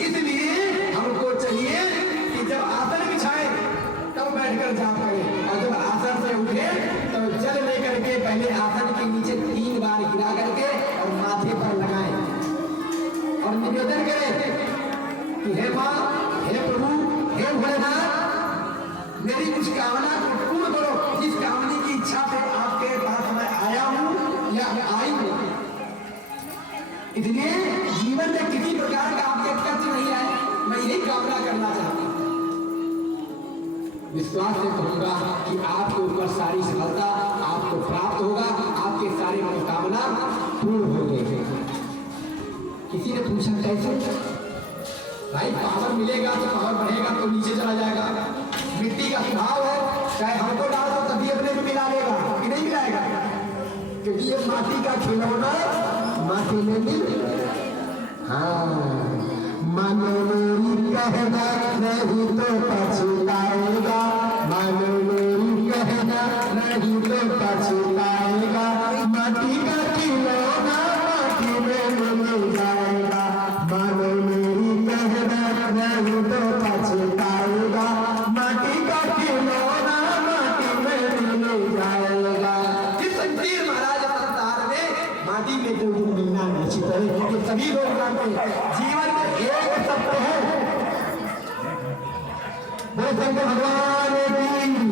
इसलिए हमको चाहिए कि जब आसन बिछाए तब बैठकर जाप करें, और जब आसन से उठे तो जल लेकर के पहले आसन के नीचे 3 बार गिरा करके और माथे पर लगाएं और निवेदन करें कि हे माँ, हे प्रभु, हे भोलेनाथ, मेरी कुछ कामना को पूर्ण करो। जिस कामना की इच्छा से आपके पास मैं आया हूँ या आई हूँ, इसलिए जीवन में किसी प्रकार का आपके कष्ट नहीं आए, मैं यही कामना करना चाहता हूँ। विश्वास से कहूंगा कि आपके ऊपर सारी सफलता आपको प्राप्त होगा, आपके सारे मनोकामना पूर्ण होंगे। किसी ने पूछा कैसे? भाई पावर मिलेगा तो पावर बढ़ेगा तो नीचे चला जाएगा, मिट्टी का स्वभाव है, चाहे हमको डाल दो तभी अपने को मिला लेगा कि नहीं मिलाएगा, क्योंकि ये माटी का खिलौना माटी में मिल। हाँ, मानो मेरी कहना नहीं तो पछताएगा, मानो मेरी कहना नहीं तो पछताएगा, माटी का खिलौना माटी में मिल जाएगा, मानो मेरी कहना नहीं तो पछताएगा, माटी का खिलौना माटी में मिल जाएगा। जिस संकीर्ण महाराज संसार में माटी में जो मिलना निश्चित है, क्योंकि सभी लोग जानते हैं जीवन में एक सत्य है, वो शंकर भगवान की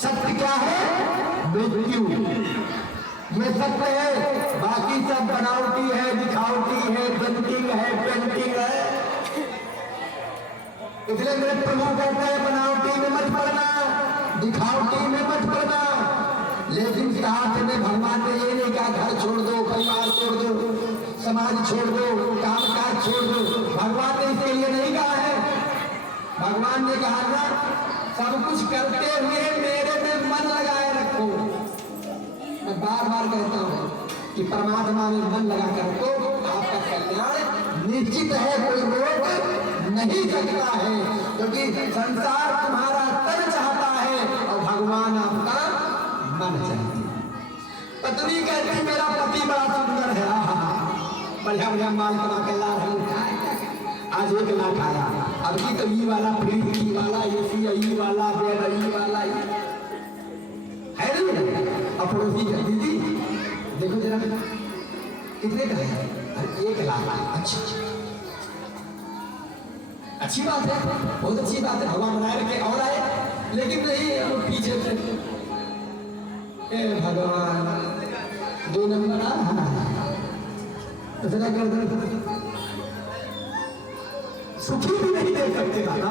सत्य क्या है? मृत्यु। ये सत्य है, बाकी सब बनावटी है, दिखावटी है, पेंटिंग है, पेंटिंग है। इसलिए मेरे प्रभु कहते हैं बनावटी में मत पड़ना, दिखावटी में मत पड़ना। लेकिन साथ में भगवान ने ये नहीं कहा घर छोड़ दो, परिवार छोड़ दो, समाज छोड़ दो, काम काज छोड़ दो। भगवान ने इसके लिए नहीं कहा है। भगवान ने कहा ना, सब कुछ करते हुए मेरे में मन लगाए रखो। मैं बार बार कहता हूँ कि परमात्मा में मन लगा कर रखो, आपका कल्याण निश्चित है, कोई रोक नहीं सकता है, क्योंकि संसार तुम्हारा तन चाहता है और भगवान आपका मन चाहते हैं। पत्नी कहती मेरा पति बड़ा सुंदर है, बढ़िया बढ़िया माल कमा के ला रहे, आज 1 लाख आया, अभी तो ई वाला फ्रिज, ई वाला एसी, ई वाला बेड, ई वाला है नहीं। अब पड़ोसी दीदी देखो जरा कितने का है? 1 लाख। अच्छा, अच्छी बात है, बहुत अच्छी बात है, भगवान बनाए रखे और आए, लेकिन नहीं पीछे से भगवान 2 नंबर सुखी भी नहीं दे सकते दादा,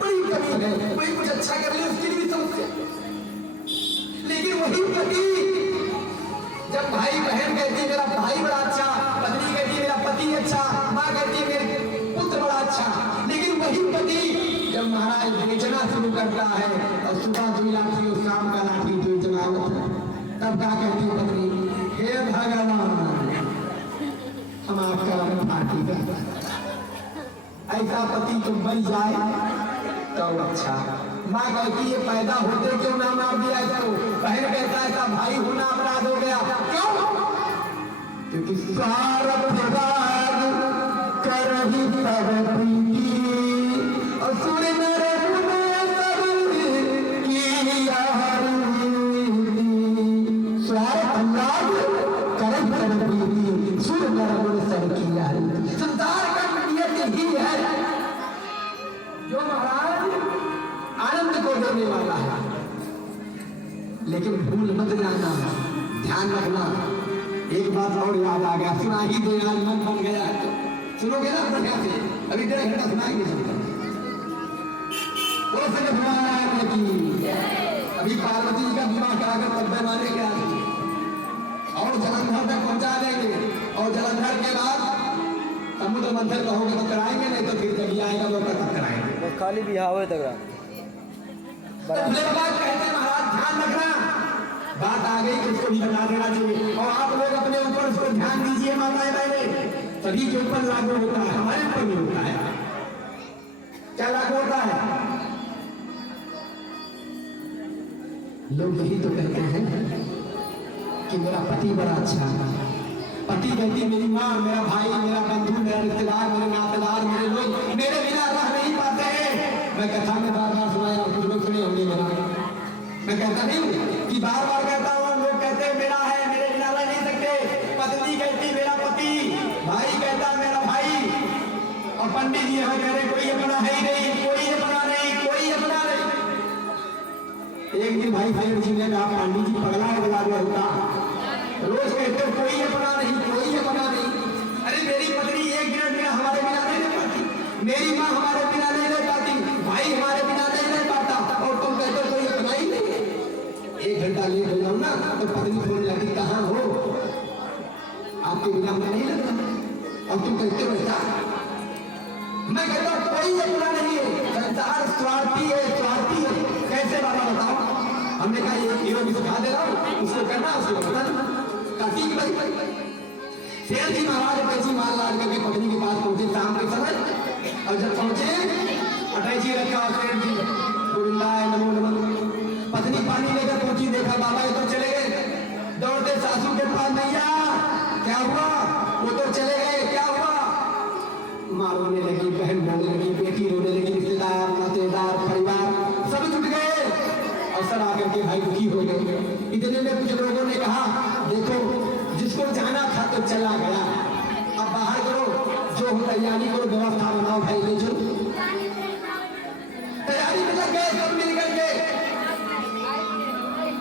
बड़ी कमी है। कोई कुछ अच्छा कर ले उसके लिए भी समझते, लेकिन वही पति जब भाई बहन कहती मेरा भाई बड़ा अच्छा, पत्नी कहती मेरा पति अच्छा, माँ कहती मेरे पुत्र बड़ा अच्छा, लेकिन वही पति जब महाराज बेचना शुरू करता है और सुबह 2 लाठी और शाम का लाठी बेचना होता है, तब क्या कहती पत्नी? हे भगवान, हम आपका पार्टी करते हैं। ऐसा पति तो बन जाए तो अच्छा। माँ कहती ये पैदा होते क्यों ना मार दिया इसको? बहन कहता ऐसा भाई होना अपराध हो गया, क्यों? क्योंकि स्वार्थ करही तब प्रीति और सुर नर स्वार्थ करही तब प्रीति सुर नर सब की यारी। संसार का नियत ही है जो महाराज आनंद को देने वाला है, लेकिन भूल मत जाना, ध्यान रखना। एक बात और याद आ गया, सुना ही दो यार, मन बन गया तो सुनोगे ना बढ़िया से, अभी 1.5 घंटा सुनाएंगे सबको। वो संग भगवान की अभी पार्वती जी का विवाह कराकर तब पैमाने के आगे और जलंधर तक पहुंचा देंगे, और जलंधर के बाद समुद्र मंथन कहोगे तो कराएंगे, नहीं तो फिर कभी आएगा वो तब कराएंगे। खाली बिहाव है तगड़ा। कहते महाराज ध्यान रखना, बात आ गई तो उसको भी बता देना चाहिए, और आप लोग अपने ऊपर उसको ध्यान दीजिए। माताएं बहनें सभी के ऊपर लागू होता है, हमारे ऊपर नहीं होता है। क्या लागू होता है? लोग यही तो कहते हैं कि मेरा पति बड़ा अच्छा है, पति कहती मेरी माँ, मेरा भाई, मेरा बंधु, मेरा मेरे रिश्तेदार, मेरे नातेदार, मेरे लोग मेरे बिना रह नहीं पाते। मैं कथा में बार बार सुनाया, कुछ लोग सुने होंगे मेरा, मैं कहता नहीं हूँ कि बार बार कहता हूँ। लोग कहते हैं मेरा है, मेरे बिना रह नहीं सकते। पत्नी कहती मेरा पति, भाई कहता मेरा भाई, और पंडित जी हमें कह रहे कोई अपना है ही नहीं, कोई अपना नहीं, कोई अपना नहीं। एक दिन भाई साहब जी ने कहा पंडित जी पगला है, बता दिया होता, रोज कहते हो कोई अपना नहीं, कोई अपना नहीं। अरे मेरी पत्नी एक मिनट बिना हमारे बिना नहीं रह पाती, मेरी माँ हमारे बिना नहीं रह पाती, भाई हमारे बिना नहीं रह पाता, और तुम कहते हो कोई अपना ही नहीं। एक घंटा लेट हो जाऊं ना तो पत्नी फोन लगी, कहाँ हो, आपके बिना मैं नहीं लगता, और तुम कहते हो ऐसा। मैं कहता हूं कोई अपना नहीं है, संसार स्वार्थी है, स्वार्थी है। कैसे बाबा बताओ? हमने कहा ये हीरो भी सिखा दे रहा हूं, उसको करना, उसको करना। ठीक भाई। शेर जी महाराज अटैची माल लाद करके पत्नी के पास पहुंचे शाम के समय, और जब पहुंचे अटैची रखा शेर जी, गोविंदाय नमो नमः। पत्नी पानी लेकर पहुंची, देखा बाबा ये तो चले गए। दौड़ते सासू के पास, मैया क्या हुआ? वो तो चले गए, क्या हुआ? माँ रोने लगी, बहन रोने लगी, बेटी रोने लगी, रिश्तेदार, नातेदार, परिवार सब जुट गए, और सब आकर के भाई दुखी हो गए। इतने में कुछ लोगों ने कहा देखो जिसको जाना था तो चला गया, अब बाहर करो, जो हो तैयारी करो, व्यवस्था बनाओ, भाई ले चलो। तैयारी में लग गए सब मिल करके।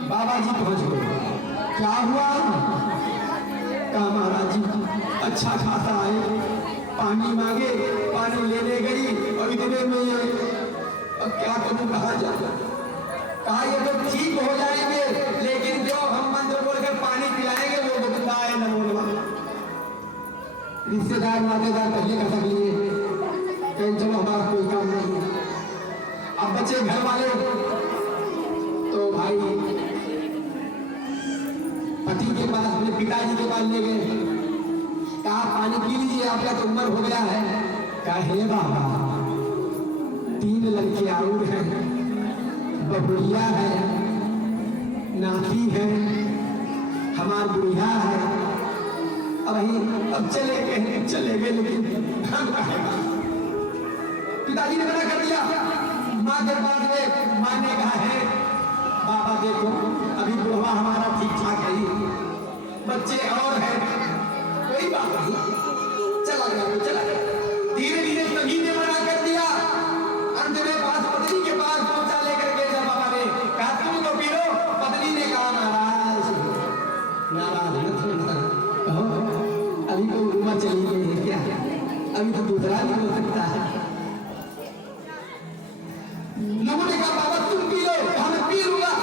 बाबा जी पहुंच गए, क्या हुआ? कहा महाराज जी अच्छा खासा आए, पानी मांगे, पानी लेने गई, और इतने में अब क्या करूं, कहा जाए? कहा ये तो ठीक हो जाएंगे, लेकिन जो हम मंत्र बोलकर पानी पिलाएंगे वो गोविंदाय नमो नमः। रिश्तेदार नातेदार पहले कर सकेंगे, कहीं चलो हमारा कोई काम नहीं है। अब बच्चे घर वाले तो भाई पति के पास, अपने पिताजी के पास ले गए, कहा पानी पी लीजिए, आपका तो उम्र हो गया है। कहा हे बाबा 3 लड़के और हैं, बहुरिया है, नाती है, हमार बुढ़िया है, अब चले गए, लेकिन हम कहेगा। पिताजी ने मना कर दिया। माँ के बाद में माँ ने कहा है बाबा देखो अभी बुढ़वा हमारा ठीक ठाक है, बच्चे और हैं, कोई बात नहीं, चला गया। धीरे धीरे सभी ने मना कर दिया। अंत में बात पत्नी के पास पहुंचा लेकर के जब बाबा ने कहा तुम तो पी लो, पत्नी ने कहा नाराज कहो, अभी तो उम्र चली गई है क्या, अभी तो दूसरा भी हो सकता है। लोगों ने कहा बाबा तुम पी लो, मैं पी लूंगा।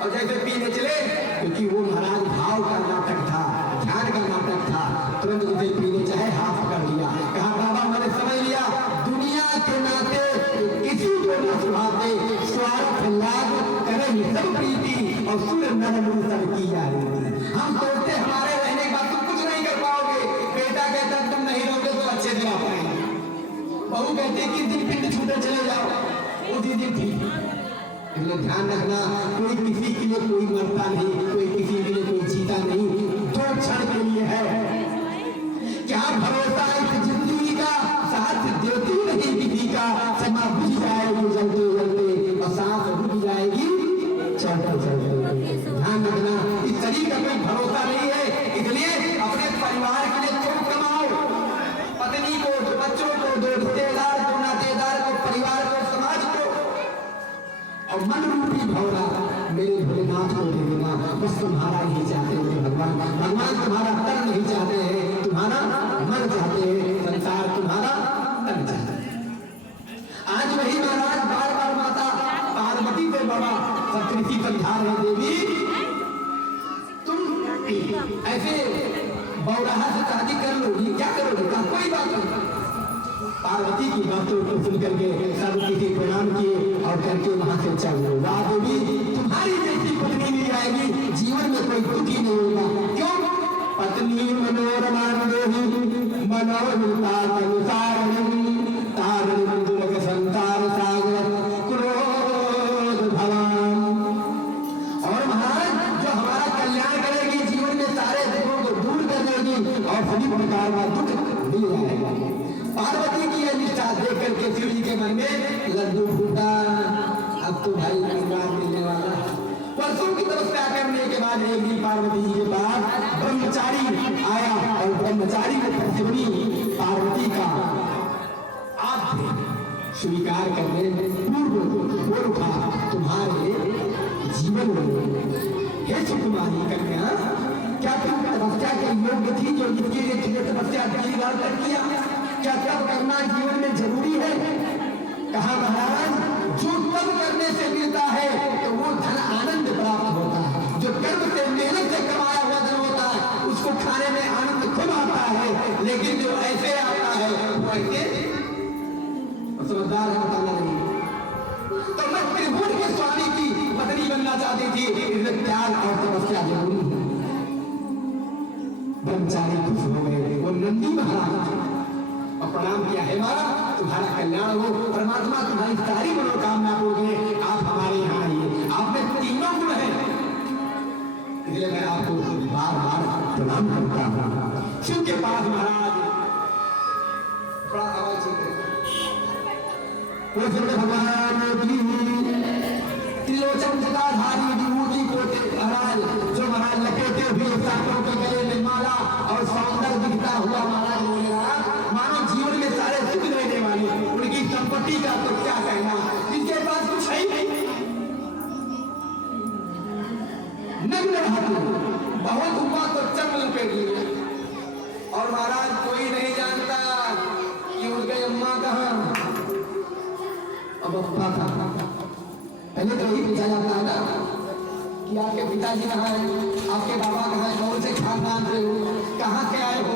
और जैसे पीने चले, क्योंकि वो महाराज भाव का नाटक था, ध्यान का नाटक था, तुरंत उसे पीने चाहे हाथ पकड़ लिया। कहा बाबा मैंने समझ लिया, दुनिया के नाते किसी को न सुहाते, स्वार्थ लाभ करे सब प्रीति, और सुर नर सब की जा रही। हम सोचते हमारे रहने के बाद तुम कुछ नहीं कर पाओगे। बेटा कहता तुम नहीं रहोगे तो अच्छे से रह पाएंगे। बहू कहती किस दिन पिंड छूटे चले जाओ, उसी दिन ठीक। इसलिए ध्यान रखना, कोई किसी के लिए कोई मरता नहीं, कोई किसी के लिए कोई जीता नहीं, जो क्षण के लिए है। क्या भरोसा इस जिंदगी का, साथ देती नहीं किसी का, समा बुझ जाएगी जलते जलते, और सांस रुक जाएगी चलते चलते। ध्यान रखना, इस शरीर का कोई भरोसा नहीं है, इसलिए अपने परिवार के लिए तुम कमाओ, पत्नी को, बच्चों को, रिश्तेदार को, नातेदार को, परिवार को, समाज को, और मन रूपी भौरा मेरे भोलेनाथ को दे देना। बस तुम्हारा ही चाहते हैं भगवान तुम्हारा तन नहीं चाहते हैं, तुम्हारा मन चाहते हैं, संसार तुम्हारा तन चाहते हैं। आज वही महाराज बार बार माता पार्वती से बाबा सप्तऋषि समझा रहे, देवी तुम ऐसे बौराहा से शादी कर लोगी, क्या करोगे? कहा कोई बात नहीं। पार्वती की बातों को सुन करके सब किसी प्रणाम किए और करके वहां से चल गए। वाह देवी तुम्हारी जैसी पत्नी मिल जाएगी, जीवन में कोई दुख ही नहीं होगा। क्यों? पत्नी मनोरमा देवी मनोनुसारिणी तारिणी दुर्ग संसार सागर क्रोध भवान। और महाराज जो हमारा कल्याण करेगी, जीवन में सारे दुखों को दूर कर देगी और सभी प्रकार का दुख मिल जाएगा। पार्वती की यह निष्ठा देख करके शिव जी के मन में लड्डू फूटा, अब तो भाई परिवार मिलने वाला। परसों की तपस्या करने के बाद एक दिन पार्वती जी के पास ब्रह्मचारी आया और ब्रह्मचारी को प्रतिध्वनि पार्वती का आप स्वीकार करने पूर्व था तुम्हारे जीवन में हे सुकुमारी कन्या, क्या तुम तपस्या के योग्य थी जो जिसके लिए तुमने तपस्या पहली बार कर किया? क्या तब करना जीवन में जरूरी है? कहा महाराज, जो तब करने से मिलता है तो वो धन आनंद प्राप्त होता है, जो कर्म से मेहनत से कमाया हुआ धन होता है उसको खाने में आनंद खुद आता है, लेकिन जो ऐसे आता है वो ऐसे समझदार है, बताना नहीं। तो मैं त्रिभुवन के स्वामी की पत्नी बनना चाहती थी, इसमें त्याग और तपस्या जरूरी है। ब्रह्मचारी खुश हो गए, वो नंदी महाराज और प्रणाम किया, हे मां तुम्हारा कल्याण हो, परमात्मा तुम्हारी सारी मनोकामना पूर्ण करे, आप हमारे यहाँ आइए, आप में तीनों गुण है, इसलिए मैं आपको बार बार प्रणाम करता हूँ। शिव के पास महाराज बड़ा आवाज भगवान की त्रिलोचन जटाधारी विभूति कोटे महाराज, जो महाराज लपेटे हुए सांपों के गले में माला और सौंदर्य दिखता हुआ महाराज बोले मानो जीवन में सारे सुख देने वाले, उनकी संपत्ति का तो क्या कहना, जिनके पास कुछ है नहीं, नग्न हाथों बहुत हुआ तो चंबल लपेट लिए, और महाराज कोई नहीं जानता कि उनके अम्मा कहाँ अब अब्बा था। पहले तो यही पूछा जाता है ना कि आपके पिताजी कहाँ हैं, आपके बाबा कहाँ हैं, कौन से खानदान से हो, कहाँ से आए हो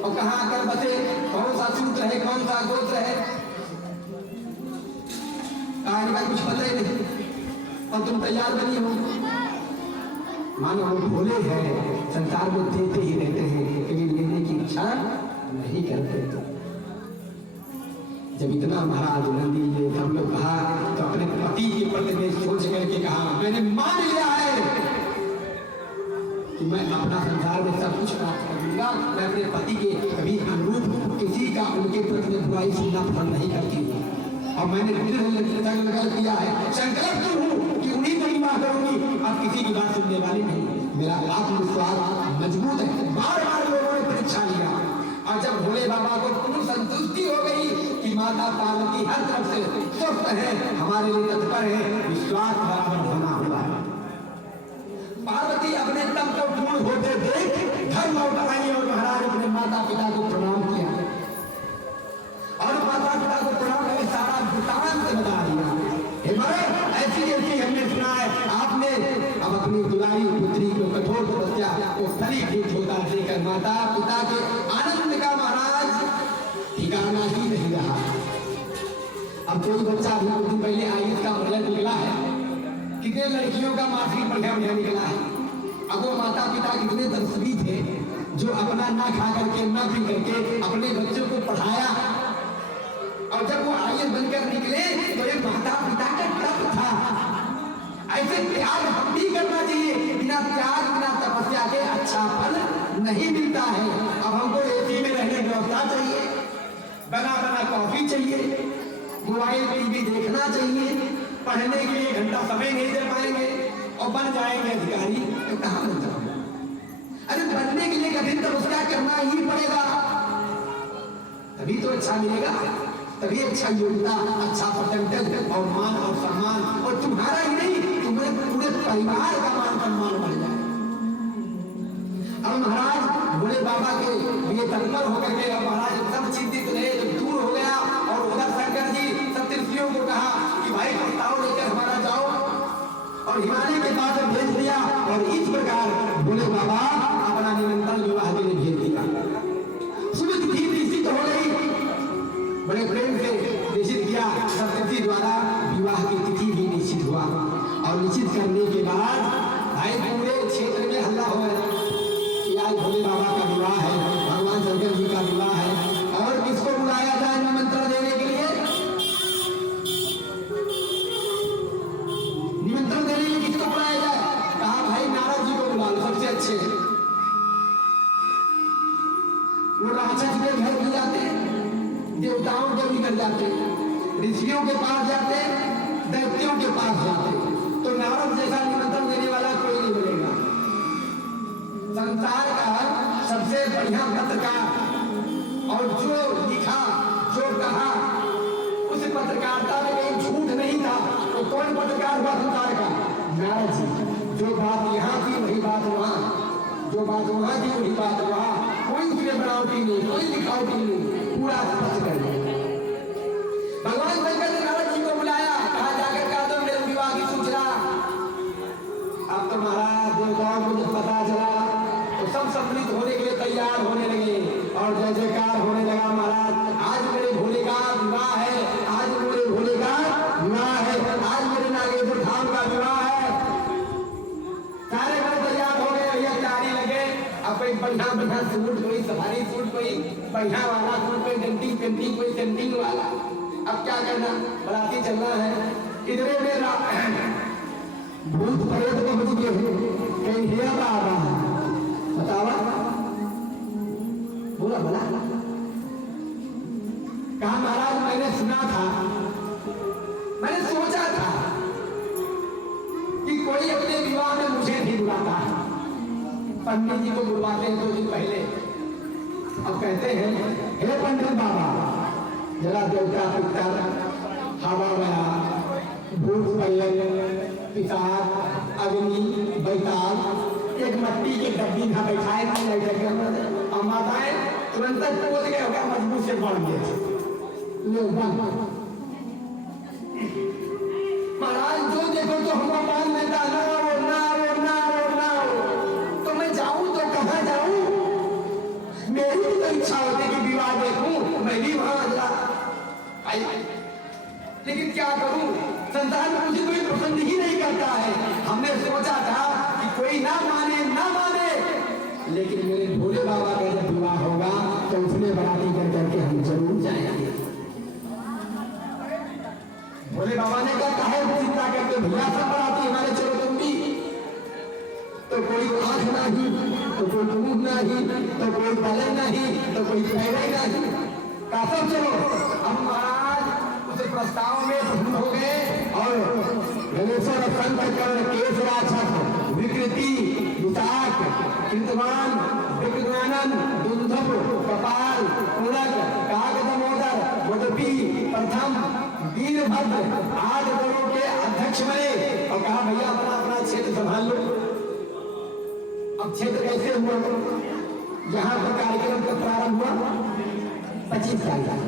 और कहाँ आकर बसे, कौन सा सूत्र है, कौन सा गोत्र है, कहानी का कुछ पता ही नहीं, और तुम तैयार बनी हो। मानो वो भोले हैं, संसार को देते ही रहते हैं, कभी लेने की इच्छा नहीं करते। जब इतना महाराज नंदी ने हम लोग कहा तो अपने पति के प्रति में सोच करके कहा, मैंने मान लिया है कि मैं अपना संसार में सब कुछ प्राप्त कर लूंगा, मैं अपने पति के कभी अनुरूप किसी का उनके प्रति में बुराई सुनना पसंद नहीं करती हूँ, और मैंने संकल्प किया है, संकल्प हूँ कि उन्हीं को विवाह करूंगी, अब किसी की बात सुनने वाली नहीं। मेरा आत्मविश्वास मजबूत है। बार बार लोगों ने परीक्षा लिया, और जब भोले बाबा को पूर्ण संतुष्टि हो गई कि माता पार्वती हर तरफ से स्वस्थ है, हमारे लिए तत्पर है, विश्वास बराबर होना हुआ है। पार्वती अपने तप को पूर्ण होते देख घर लौट आई और महाराज अपने माता पिता को प्रणाम किया, और माता पिता को प्रणाम करके सारा वृत्तांत बता दिया। ऐसी ऐसी हमने सुना है, आपने अब अपनी दुलारी पुत्री को कठोर तपस्या को फलीभूत होता देकर माता पिता के आनंद का महाराज ठिकाना ही नहीं रहा। अब कोई बच्चा भी कुछ दिन पहले आईएएस का रिजल्ट निकला है, कितने लड़कियों का मार्कशीट बढ़िया निकला है। अब वो माता पिता कितने तपस्वी थे जो अपना ना खा करके ना पी करके अपने बच्चों को पढ़ाया, और जब वो आईएएस बनकर निकले तो एक माता पिता का तप था। ऐसे त्याग हम भी करना चाहिए, बिना त्याग बिना तपस्या के अच्छा फल नहीं मिलता है। अब हमको एसी में रहने की व्यवस्था चाहिए, बना बना कॉफी चाहिए, मोबाइल टीवी देखना चाहिए, पढ़ने के लिए घंटा समय नहीं दे पाएंगे और बन जाएंगे अधिकारी, तो कहाँ बन जाओगे? अरे बनने के लिए कठिन तपस्या करना ही पड़ेगा, तभी तो अच्छा मिलेगा, तभी अच्छा योग्यता, अच्छा परसेंटेज और मान और सम्मान, और तुम्हारा ही नहीं तुम्हें पूरे परिवार का मान सम्मान बढ़ जाए। अब महाराज भोले बाबा के लिए तत्पर होकर के अब महाराज सब चिंतित रहे, जब दूर हो गया और उधर शंकर जी सप्तऋषियों को कहा कि भाई प्रस्ताव लेकर हमारा जाओ, और हिमालय के पास भेज दिया, और इस प्रकार भोले बाबा अपना निमंत्रण विवाह के लिए भेज दिया। सुमित तिथि निश्चित हो गई, बड़े प्रेम से निश्चित किया, सप्तऋषि द्वारा विवाह की तिथि भी निश्चित हुआ, और निश्चित करने के बाद भाई पूरे क्षेत्र में हल्ला हो गया कि आज भोले बाबा का विवाह है, भगवान शंकर जी का विवाह है, और किसको बुलाया जाए निमंत्रण देने के लिए? निमंत्रण देने के लिए किसको बुलाया जाए? कहा भाई नारद जी को बुला लो, सबसे अच्छे वो राक्षस के घर भी जाते देवताओं के भी कर जाते, ऋषियों के पास जाते, दैत्यों के पास जाते, तो नारद जैसा निमंत्रण देने वाला कोई नहीं मिलेगा। संसार का सबसे बढ़िया पत्रकार और जो लिखा जो कहा उस पत्रकारिता में कहीं झूठ नहीं था, तो कौन पत्रकार हुआ संसार का? नारद जी। जो बात यहाँ थी वही बात वहाँ, जो बात वहाँ थी वही बात वहाँ, कोई उसमें बनावटी नहीं, कोई दिखावटी नहीं, पूरा स्पष्ट कर दिया। भगवान शंकर ने नारद जी को बुलाया, कहा जाकर का तो मेरे विवाह की सूचना। अब तो महाराज देवताओं को जब पता चला तो सब सम्मिलित होने के लिए तैयार होने लगे और जय जयकार होने लगा। महाराज आज मेरे भोले का विवाह है, आज मेरे भोले का विवाह है, आज मेरे नागेश्वर धाम का विवाह है। सारे घर तैयार हो गए, भैया तैयारी लगे। अब कोई बढ़िया बढ़िया सूट, कोई सफारी सूट, कोई बढ़िया वाला सूट, कोई डेंटिंग पेंटिंग, कोई सेंटिंग वाला। अब क्या करना, बराती चलना है। इधरे में भूत प्रेत पहुंच गए, कहीं हिया आ रहा है, बतावा बोला बोला। कहा महाराज मैंने सुना था, मैंने सोचा था कि कोई अपने विवाह में मुझे भी बुलाता है। पंडित जी को बुलवाते हैं 2 दिन पहले। अब कहते हैं हे पंडित बाबा, जरा देवता पितर हवा गया, भूत प्रेत पिशाच अग्नि बैताल एक मट्टी के डब्बी में बैठाए और माताएं तुरंत बोल गए होगा, मजबूत से बढ़ गए। महाराज जो देखो तो हमको मान लेता, ना वो ना वो ना वो ना वो, तो मैं जाऊं तो कहाँ जाऊं? मेरी भी तो इच्छा होती कि विवाह देखूं, मैं भी वहां जा, लेकिन क्या करूं, संसार में मुझे कोई पसंद ही नहीं करता है। हमने सोचा था कि कोई ना माने ना माने, लेकिन मेरे भोले बाबा का जब विवाह होगा तो उसमें बराती कर करके हम जरूर जाएंगे। भोले बाबा ने कहा है चिंता करके भैया सब बराती हमारे, चलो तुम भी। तो कोई आंख नहीं, तो कोई मुंह नहीं, तो कोई पलक नहीं, तो कोई पैर नहीं, का सब चलो। हम महाराज उस प्रस्ताव में प्रसन्न हो गए और गणेश्वर संत कर्ण केश राक्षस विकृति विशाख कृतवान विज्ञानन दुंधप कपाल कुणक कागदमोदर वदपी प्रथम वीरभद्र 8 गणों के अध्यक्ष बने और कहा भैया अपना अपना क्षेत्र संभाल लो। अब क्षेत्र कैसे हुआ, जहां पर कार्यक्रम का प्रारंभ हुआ 25 तारीख,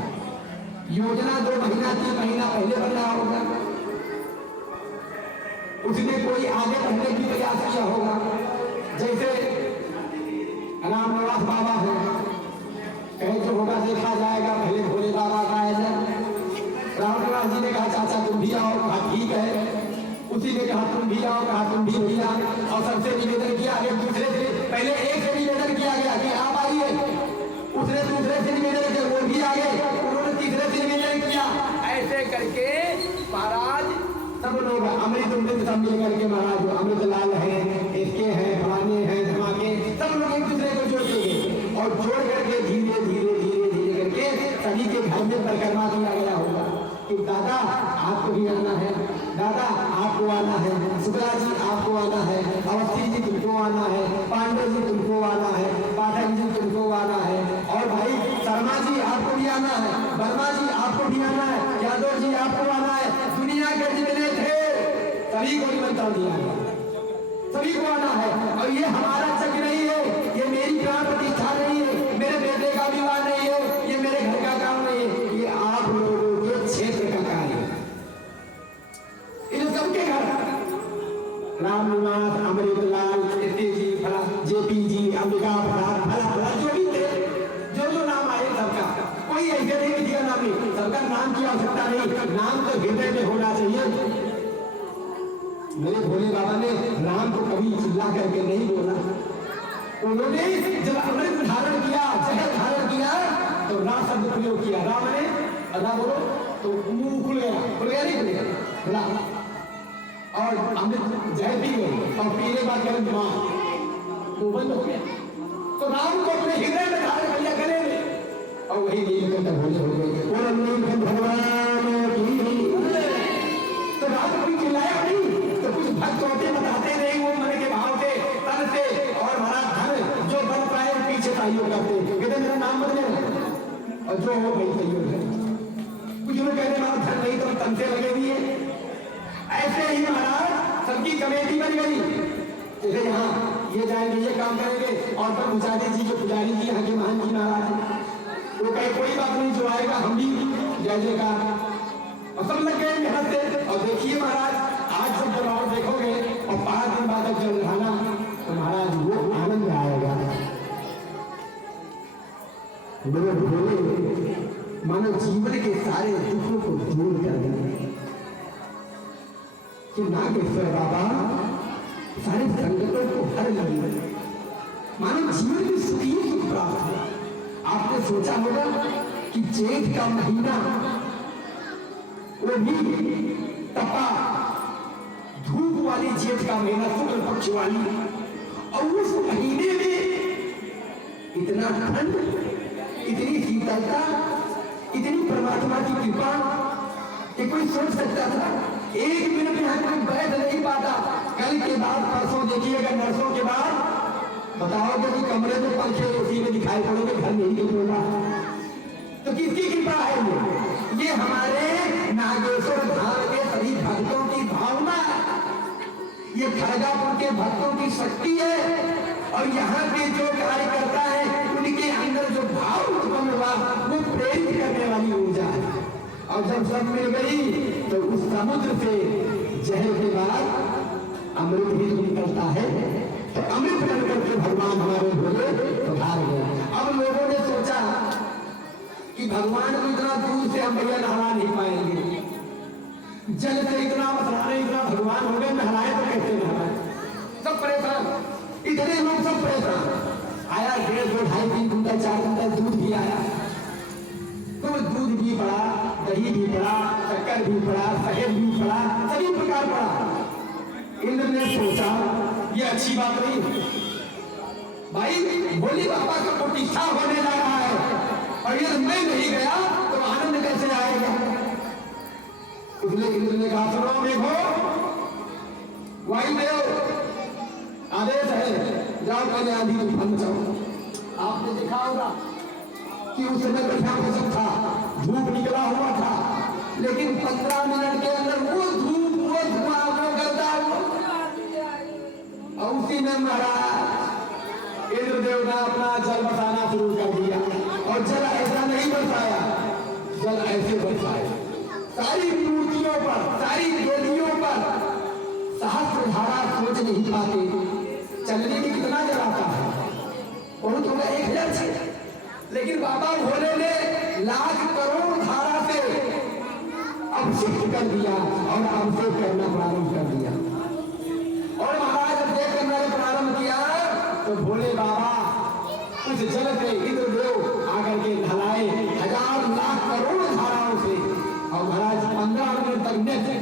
योजना 2 महीना 3 महीना पहले बना होगा, उसने कोई आगे बढ़ने की प्रयास किया होगा। जैसे राम निवास बाबा है, कहीं तो होगा देखा जाएगा, पहले भोले बाबा का आया। राम निवास जी ने कहा चाचा तुम भी आओ, कहा ठीक है। उसी ने कहा तुम भी आओ, कहा तुम भी भैया, और सबसे निवेदन किया गया। दूसरे से पहले एक से निवेदन किया गया कि आप आइए, उसने दूसरे से निवेदन किया, वो भी आ गए, उन्होंने तीसरे से निवेदन किया। ऐसे करके महाराज सब लोग अमृत उमृत सब मिल करके महाराज अमृत लाल है, इसके हैं, फलाने हैं, धमाके, सब लोग एक दूसरे को जोड़ देंगे और जोड़ करके धीरे धीरे धीरे धीरे करके सभी के घर में परिक्रमा किया गया होगा कि दादा आपको भी आना है, दादा आपको आना है, शुक्ला जी आपको आना है, अवस्थी जी तुमको आना है, पांडे जी तुमको आना है, पाठक जी तुमको आना है, और भाई शर्मा जी आपको भी आना है, वर्मा जी आपको भी आना है, यादव जी आपको आना है। दुनिया के जितने थे सभी को निमंत्रण दिया है, सभी को आना है। और ये हमारा यज्ञ नहीं है, ये मेरी प्राण प्रतिष्ठा नहीं है, मेरे बेटे का विवाह नहीं है, ये मेरे घर का काम नहीं है, ये आप लोगों के क्षेत्र का कार्य है। इन सबके घर राम निवास, अमृतलाल, जी फला, जेपी जी, अंबिका प्रसाद, फला फला जो भी थे, जो नाम आए सबका, कोई ऐसे नहीं दिया नाम नहीं, सबका नाम की आवश्यकता नहीं, नाम तो हृदय में होना चाहिए। मेरे भोले बाबा ने राम को कभी चिल्ला करके नहीं बोला। उन्होंने जब अमृत धारण किया, जहर धारण किया, तो राम शब्द प्रयोग किया। राम ने अल्लाह बोलो तो मुंह खुल गया नहीं खुल गया, और अमृत जहर पी गई और पीने बाद कर वो बंद हो गया। तो राम को अपने हृदय में धारण किया गले में, और वही नीलकंठ भोले हो गए। और जो हो भाई सही हो जाए। कुछ लोग कहने वाला धन नहीं तो तन से लगे हुए हैं। ऐसे ही महाराज सबकी कमेटी बन गई, जैसे यहाँ ये जाएंगे ये काम करेंगे, और पर मुजाहिद जी जो पुजारी जी यहाँ के महान जी महाराज वो कहे कोई बात नहीं, जो आएगा हम भी जय जयकार, और सब लग गए मेहनत से। और देखिए महाराज आज जब दबाव देखोगे और 5 दिन बाद जल रहना तो महाराज वो आनंद आएगा। मेरे भोले मानव जीवन के सारे दुखों को दूर कर देंगे कि नागेश्वर बाबा सारे संकटों को हर लेंगे, मानव जीवन में सुखी सुख प्राप्त हो। आपने सोचा होगा कि जेठ का महीना वो भी तपा धूप वाली जेठ का महीना शुक्ल पक्ष वाली, और उस महीने में इतना ठंड, इतनी शीतलता, इतनी परमात्मा की कृपा कि कोई सोच सकता था? एक मिनट यहाँ कोई बैठ नहीं पाता। कल के बाद परसों देखिएगा, नर्सों के बाद बताओगे कि कमरे में पंखे एसी में दिखाई पड़ोगे, घर नहीं निकलेगा। तो किसकी कृपा है? ये हमारे नागेश्वर धाम के सभी भक्तों की भावना है, ये खड़गापुर के भक्तों की शक्ति है, और यहाँ के जो कार्यकर्ता है उनके अंदर जो भाव उत्पन्न हुआ वो प्रेरित करने वाली ऊर्जा है। और जब सब मिल गई तो उस समुद्र से जहर के बाद अमृत भी निकलता है, तो अमृत बन करके भगवान हमारे भोले उधार गए। अब लोगों ने सोचा कि भगवान को इतना दूर से हम भैया नहला नहीं पाएंगे, जल से इतना मसलाने, इतना भगवान हो गए, नहलाए तो कैसे नहलाए? सब परेशान, इतने लोग सब परेशान। आया 1.5 2 2.5 3 कुंटल 4 कुंटल दूध भी आया, तो दूध भी पड़ा, दही भी पड़ा, शक्कर भी पड़ा, शहद भी पड़ा, सभी प्रकार पड़ा। इंद्र ने सोचा ये अच्छी बात नहीं भाई, भोले बाबा का प्रतिष्ठा होने जा रहा है और यदि मैं नहीं गया तो आनंद कैसे आएगा? इसलिए इंद्र ने कहा सुनो देखो, वायुदेव आदेश है, जाओ पहले आंधी तूफान बचाओ। आपने देखा होगा कि उस समय बैठा मौसम था, धूप निकला हुआ था, लेकिन 15 मिनट के अंदर वो धूप, वो धुआं, वो गर्दा, और उसी में महाराज इंद्रदेव ने अपना जल बरसाना शुरू कर दिया। और जल ऐसा नहीं बरसाया, जल ऐसे बरसाया सारी मूर्तियों पर, सारी देवियों पर। सहस्त्रधारा सोच नहीं पाते, चलने में कितना जल आता है, बहुत होगा 1000 से, लेकिन बाबा भोले ने लाख करोड़ धारा से अभिषेक कर दिया और अभिषेक करना प्रारंभ कर दिया। और महाराज अभिषेक करना प्रारंभ किया तो भोले बाबा उस जल से इंद्रदेव आकर के ढलाए 1000 लाख करोड़ धाराओं से। और महाराज 15 मिनट तक नित्य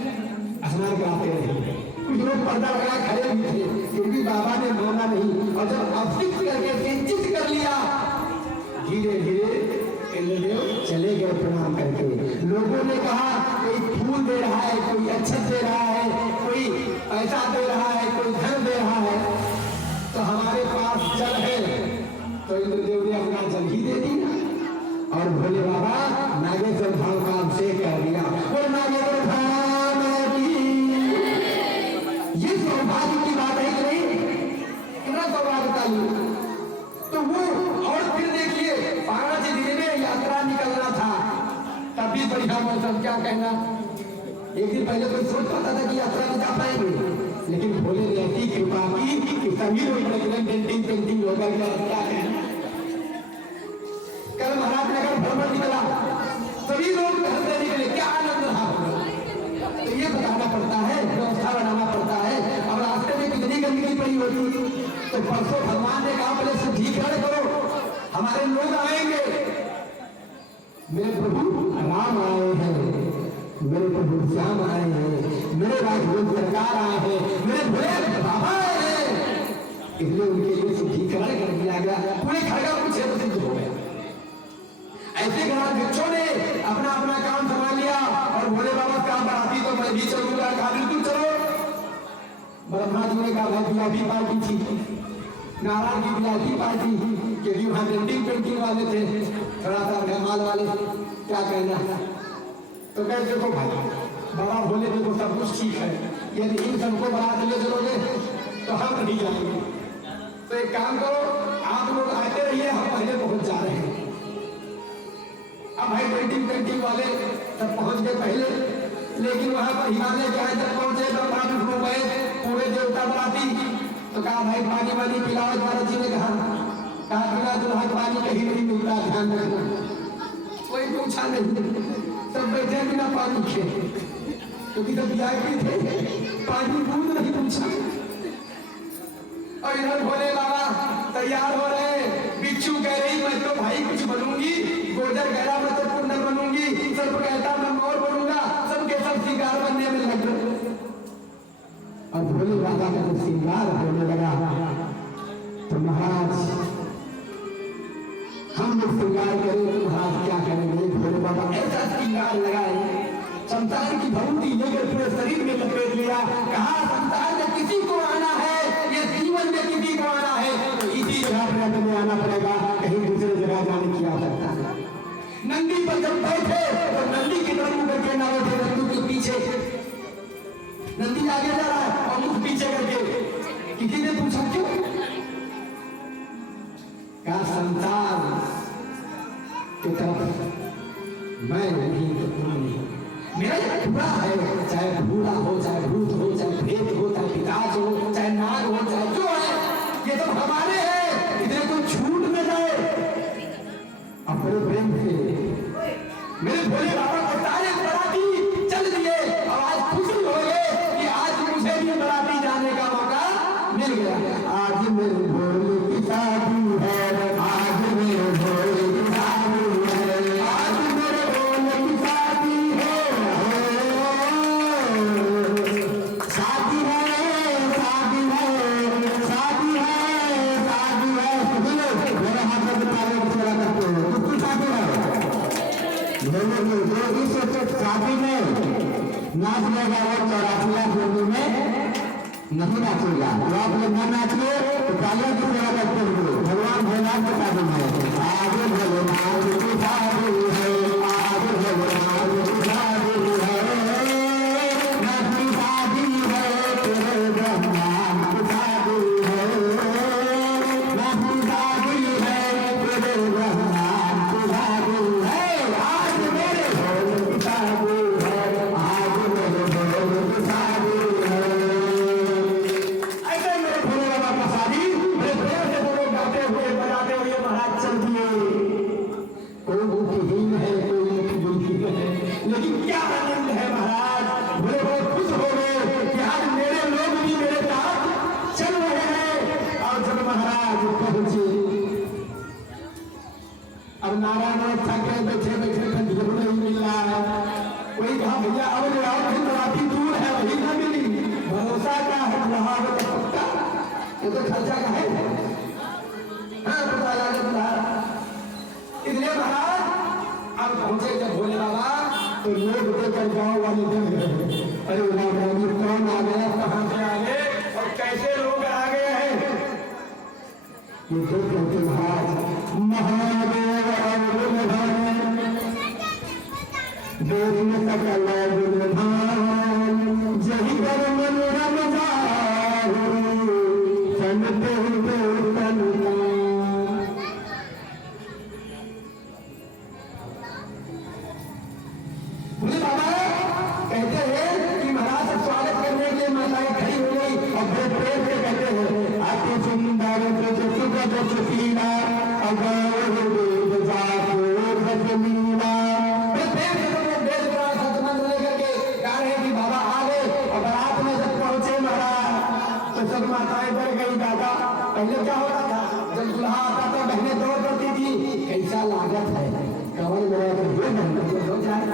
स्नान कराते रहे। कुछ लोग पर्दा लगा खड़े भी थे, फिर भी बाबा ने माना नहीं। और जब अभिषेक करके सिंचित कर लिया, धीरे धीरे इंद्रदेव चले गए प्रणाम करके। लोगों ने कहा कोई फूल दे रहा है, कोई अक्षत दे रहा है, कोई पैसा दे रहा है, कोई धन दे रहा है, तो हमारे पास जल है। तो इंद्रदेव ने अपना जल ही दे दिया और भोले बाबा नागेश्वर धाम का अभिषेक कर दिया। वो नागेश्वर धाम ये सौभाग्य की बात है कि नहीं? कितना सौभाग्य था ये। तो वो, और फिर देखिए 5 दिन में यात्रा निकलना था, तब भी बढ़िया मौसम, क्या कहना। एक दिन पहले कोई सोच पाता था कि यात्रा में जा पाएंगे, लेकिन भोले ने ऐसी कृपा की कि सभी लोग पेंटिंग हो गए। क्या कहना, कल महाराज नगर भ्रमण निकला, सभी लोग घर से निकले, क्या आनंद रहा। तो ये बताना पड़ता है, व्यवस्था बनाना पड़ता है। और रास्ते में कितनी गंदगी पड़ी होती, तो परसों भगवान ने कहा पहले शुद्धिकरण करो, हमारे लोग आएंगे। मेरे प्रभु राम आए हैं, मेरे प्रभु श्याम आए हैं, मेरे राजभोग सरकार आए हैं, मेरे भोले बाबा आए हैं। इसलिए उनके लिए शुद्धिकरण कर दिया गया, पूरे खड़गापुर क्षेत्र सिद्ध हो गया। ऐसे ग्रामीणों ने अपना अपना काम संभाल लिया और भोले बाबा काम बढ़ाती तो मैं भी चलूंगा, कहा बिल्कुल चलो। ब्रह्मा जी ने कहा वीआईपी पार्टी थी, नारायण की वीआईपी पार्टी, क्योंकि वहां पेंटिंग वाले थे, थोड़ा सा माल वाले क्या कहना। तो कह देखो भाई बाबा बोले देखो सब कुछ ठीक है, यदि इन सबको बारात ले चलोगे तो हम नहीं जाएंगे। तो एक काम करो, आप लोग आते रहिए, हम पहले पहुंच जा रहे हैं। अब भाई पेंटिंग वाले सब पहुंच गए पहले, लेकिन वहां पर हिमालय के जब पहुंचे तो बाबू हो गए पूरे देवता बराती। तो कहा भाई पानी वानी पिलाओ। महाराज जी ने कहा बिना दुल्हा पानी कहीं नहीं मिलता, ध्यान रखना। कोई पूछा नहीं, सब बैठे बिना पानी के, क्योंकि जब वीआईपी थे पानी बूंद नहीं पूछा। और इधर भोले बाबा तैयार हो रहे। बिच्छू कह रही मैं तो भाई कुछ बनूंगी, गोजर कह रहा मैं तो पुण्य बनूंगी, सब कहता मैं मोर बनूंगा, सबके सब श्रृंगार बनने में लग गए। और भोले बाबा का जब श्रृंगार होने लगा तो महाराज हम लोग श्रृंगार करें तो महाराज क्या करेंगे। भोले बाबा ऐसा श्रृंगार लगाए, संसार की भभूति लेकर पूरे शरीर में लपेट लिया। कहा संसार में किसी को आना है, ये जीवन में किसी को आना है तो इसी जगह पर तुम्हें आना पड़ेगा, कहीं दूसरी जगह जाने की आवश्यकता नहीं। नंदी पर जब बैठे तो नंदी की तरफ करके ना बैठे, नंदी के पीछे, नंदी आगे जा रहा है और मुख पीछे करके। किसी ने पूछा क्यों? क्या संसार की तरफ मैं नहीं तो तुम नहीं, मेरा टुकड़ा है, चाहे बूढ़ा हो, चाहे भूत हो, चाहे भेद हो, चाहे पिताज हो, चाहे नाग हो, चाहे जो है, ये तो हमारे हैं। इधर कोई छूट न जाए अपने प्रेम से। मेरे भोले बाबा को सारे बराती चल दिए और आज खुशी हो गए कि आज मुझे भी बराती जाने का मौका मिल गया। आज मेरे भोले की शादी है, आज मेरे भोले की शादी है, आज मेरे भोले की शादी है, शादी है, शादी है, शादी है, शादी है। मेरे हाथ में ताले बजा करते हो, किसकी शादी है? लोगों जो इस शादी में नाच लेगा वो 84 लाख लोगों में नहीं नाचेगा। तो आप लोग न नाचिए तो तालियां की सेवा करते हुए भगवान भोलेनाथ के शादी में आगे भोलेनाथ की शादी है, आगे भोलेनाथ की शादी है, नदी शादी है, तेरे ब्रह्मांड की शादी है, नदी शादी है, तेरे ब्रह्मांड की शादी है। आज मेरे भोले की शादी है, आज मेरे भोले की शादी है। लेकिन क्या आनंद है महाराज, बड़े बहुत खुश हो गए कि आज मेरे लोग भी मेरे साथ चल रहे हैं। और जब महाराज पहुंचे, अब नारायण ठाकरे बैठे बैठे ठंडी नहीं मिल रहा है। कोई कहा भैया अब ले आओ, फिर बराती दूर है वही ना मिली, भरोसा क्या है रहा पक्का, ये तो खर्चा का है। हाँ पता लगा इसलिए महाराज अब पहुंचे जब भोले बाबा तो लोग देकर गाँव वाले देख रहे, अरे कौन आ गया, कहाँ से आ गए और कैसे लोग आ गए हैं। ये देखते महाराज महादेव और देव में सकल गुणधाम, जही कर मन रम जाओ, चलते हुए तनुता। भोले बाबा कहते हैं कि महाराज स्वागत करने के लिए माताएं खड़ी हो गई और बड़े प्रेम से कहते हैं अति सुंदर सुखद सुशीला अगौर वेद जातो सजमीला। बड़े प्रेम से सब लोग वेद पुराण सतमंत्र लेकर के गा रहे हैं कि बाबा आ गए। और बारात में जब पहुंचे महाराज तो सब माताएं डर गई। दादा पहले क्या हो रहा था, जब दुल्हा आता तो बहनें दौड़ पड़ती थी, कैसा लागत है कमल मेरा तो हो जाए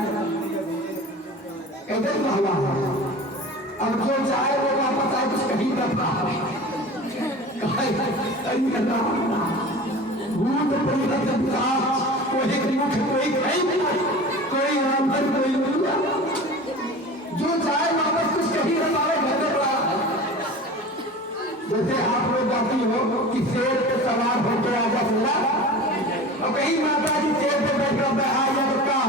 कहते हुआ है। अब जो जाए वो वापस आए, कुछ कहीं न था भूत कोई मुख कोई कोई आंधर कोई मुल्ला, जो जाए वापस कुछ कहीं न पावे घर में पड़ा। जैसे आप लोग जाती हो कि शेर पे सवार होकर आजा चला और कहीं माता जी शेर पे बैठ कर आ जाए तो क्या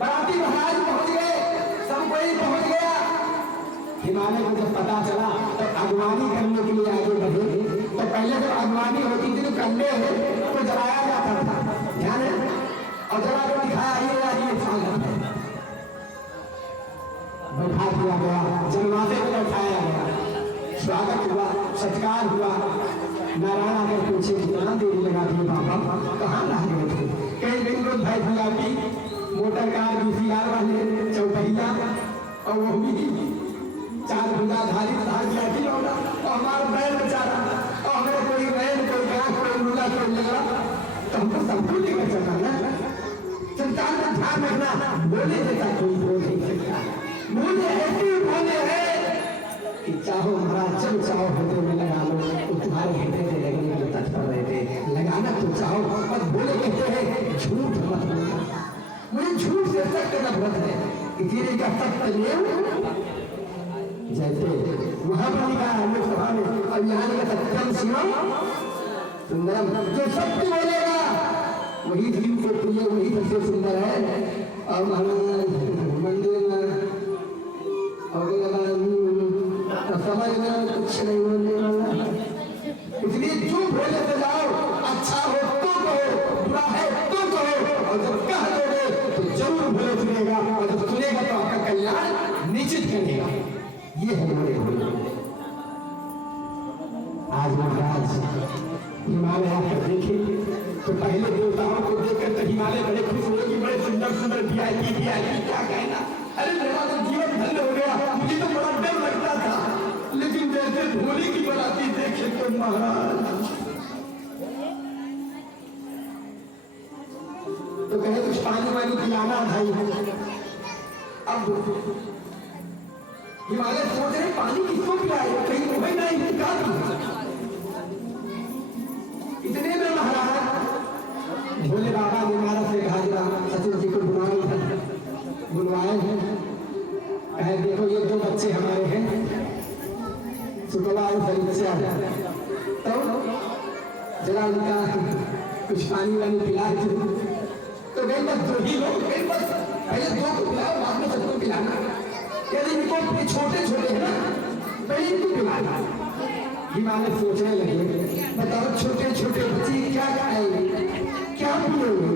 बाराती महाराज पहुंच गए, सब कोई पहुंच गया। हिमालय को जब पता चला तो अगवानी करने के लिए आगे बढ़े। तो पहले जब अगवानी होती थी तो कंधे को जलाया जाता था, ध्यान है, और जला के दिखाया ये स्वागत है, बैठा दिया गया, जनमाते को बैठाया गया, स्वागत हुआ, सत्कार हुआ। नारायण आकर पूछे कितना देरी लगा दी बाबा, कहाँ रह गए थे? कई दिन को भाई गुलाबी मोटर कार VCR वाले चौपहिया और वो भी 4 भुजाधारी जाती होगा, और हमारा बैल बेचारा, और हमें कोई बैल कोई गाय कोई मुर्गा कोई लगा, तो हमको सब कुछ लेकर चलना ना। संतान का ध्यान रखना, बोले जैसा कोई बोल नहीं सकता, बोले ऐसे बोले है कि चाहो महाराज जब चाहो हृदय में लगा लो, तो तुम्हारे हृदय में लगने के लिए तत्पर रहते, लगाना तो चाहो, और बोले कहते हैं झूठ मत बोलना, मुझे झूठ से सख्त नफरत है, इसीलिए का सख्त नियम जैसे वहां पर लिखा है लोकसभा में, और यहाँ लिखा सत्यम शिवम सुंदरम, जो सत्य बोलेगा वही जीव को प्रिय, वही सबसे सुंदर है। और मंदिर में समझ में कुछ नहीं होने वाला, इसलिए जो बोले तो जाओ, अच्छा हो तो कहो, बुरा है तो कहो, और जब कह दोगे तो जरूर भले सुनेगा, और जब सुनेगा तो आपका कल्याण निश्चित करेगा। ये है हमारे आज महाराज हिमालय आकर देखे तो पहले देवताओं को देखकर तो हिमालय बड़े खुश हुए कि बड़े सुंदर सुंदर VIP क्या कहना, अरे मेरा तो जीवन धन्य हो गया, मुझे तो बड़ा डर लगता था, लेकिन जैसे भोले की बराती देखे तो महाराज तो कहे कुछ पानी वानी पिलाना भाई। अब हिमालय सोच रहे पानी किसको पिलाए, कहीं मुझे नहीं निकाल। इतने में महाराज भोले बाबा ने महाराज से कहा सचिन जी को बुलवाए हैं, कहे देखो ये 2 बच्चे हमारे हैं, शुक्रवार परीक्षा, तो जरा उनका कुछ पानी वानी पिला तो गई बस 2 ही लोग, बस पहले 2 को पिलाओ, बाद में सबको पिलाना, यदि इनको छोटे छोटे है ना पहले इनको पिलाना। हिमालय सोचने लगे बताओ छोटे छोटे बच्चे क्या खाएंगे, क्या पिएंगे,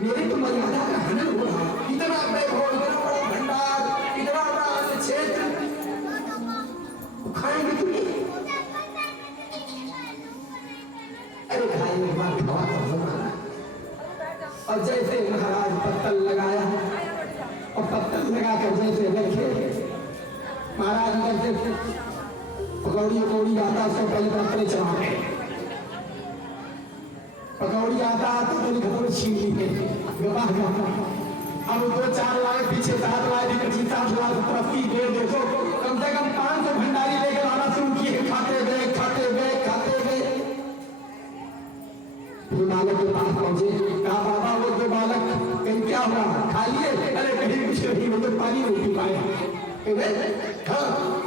मेरे तो मर्यादा का हनन हो रहा है, इतना वैभव, इतना बड़ा भंडार, इतना बड़ा अन्न क्षेत्र, खाएंगे तो नहीं, अरे खाएंगे बात खवा हमारा। और जैसे महाराज पत्तल लगाया और पत्तल लगाकर जैसे रखे महाराज जैसे पकौड़ी आता उसको पहले पत्तल चढ़ा के पकौड़ी आता तो पहले खतौड़ी छीन ली के अब 2-4 लाख पीछे 7 लाख 7 लाख तरक्की दे देखो कम से कम 500 भंडारी लेकर आना शुरू किए, खाते गए खाते गए खाते गए। हिमालय के पास पहुंचे, कहा बाबा वो 2 बालक कहीं क्या हुआ, खा लिए? अरे कहीं कुछ नहीं, वो तो पानी नहीं पी पाए,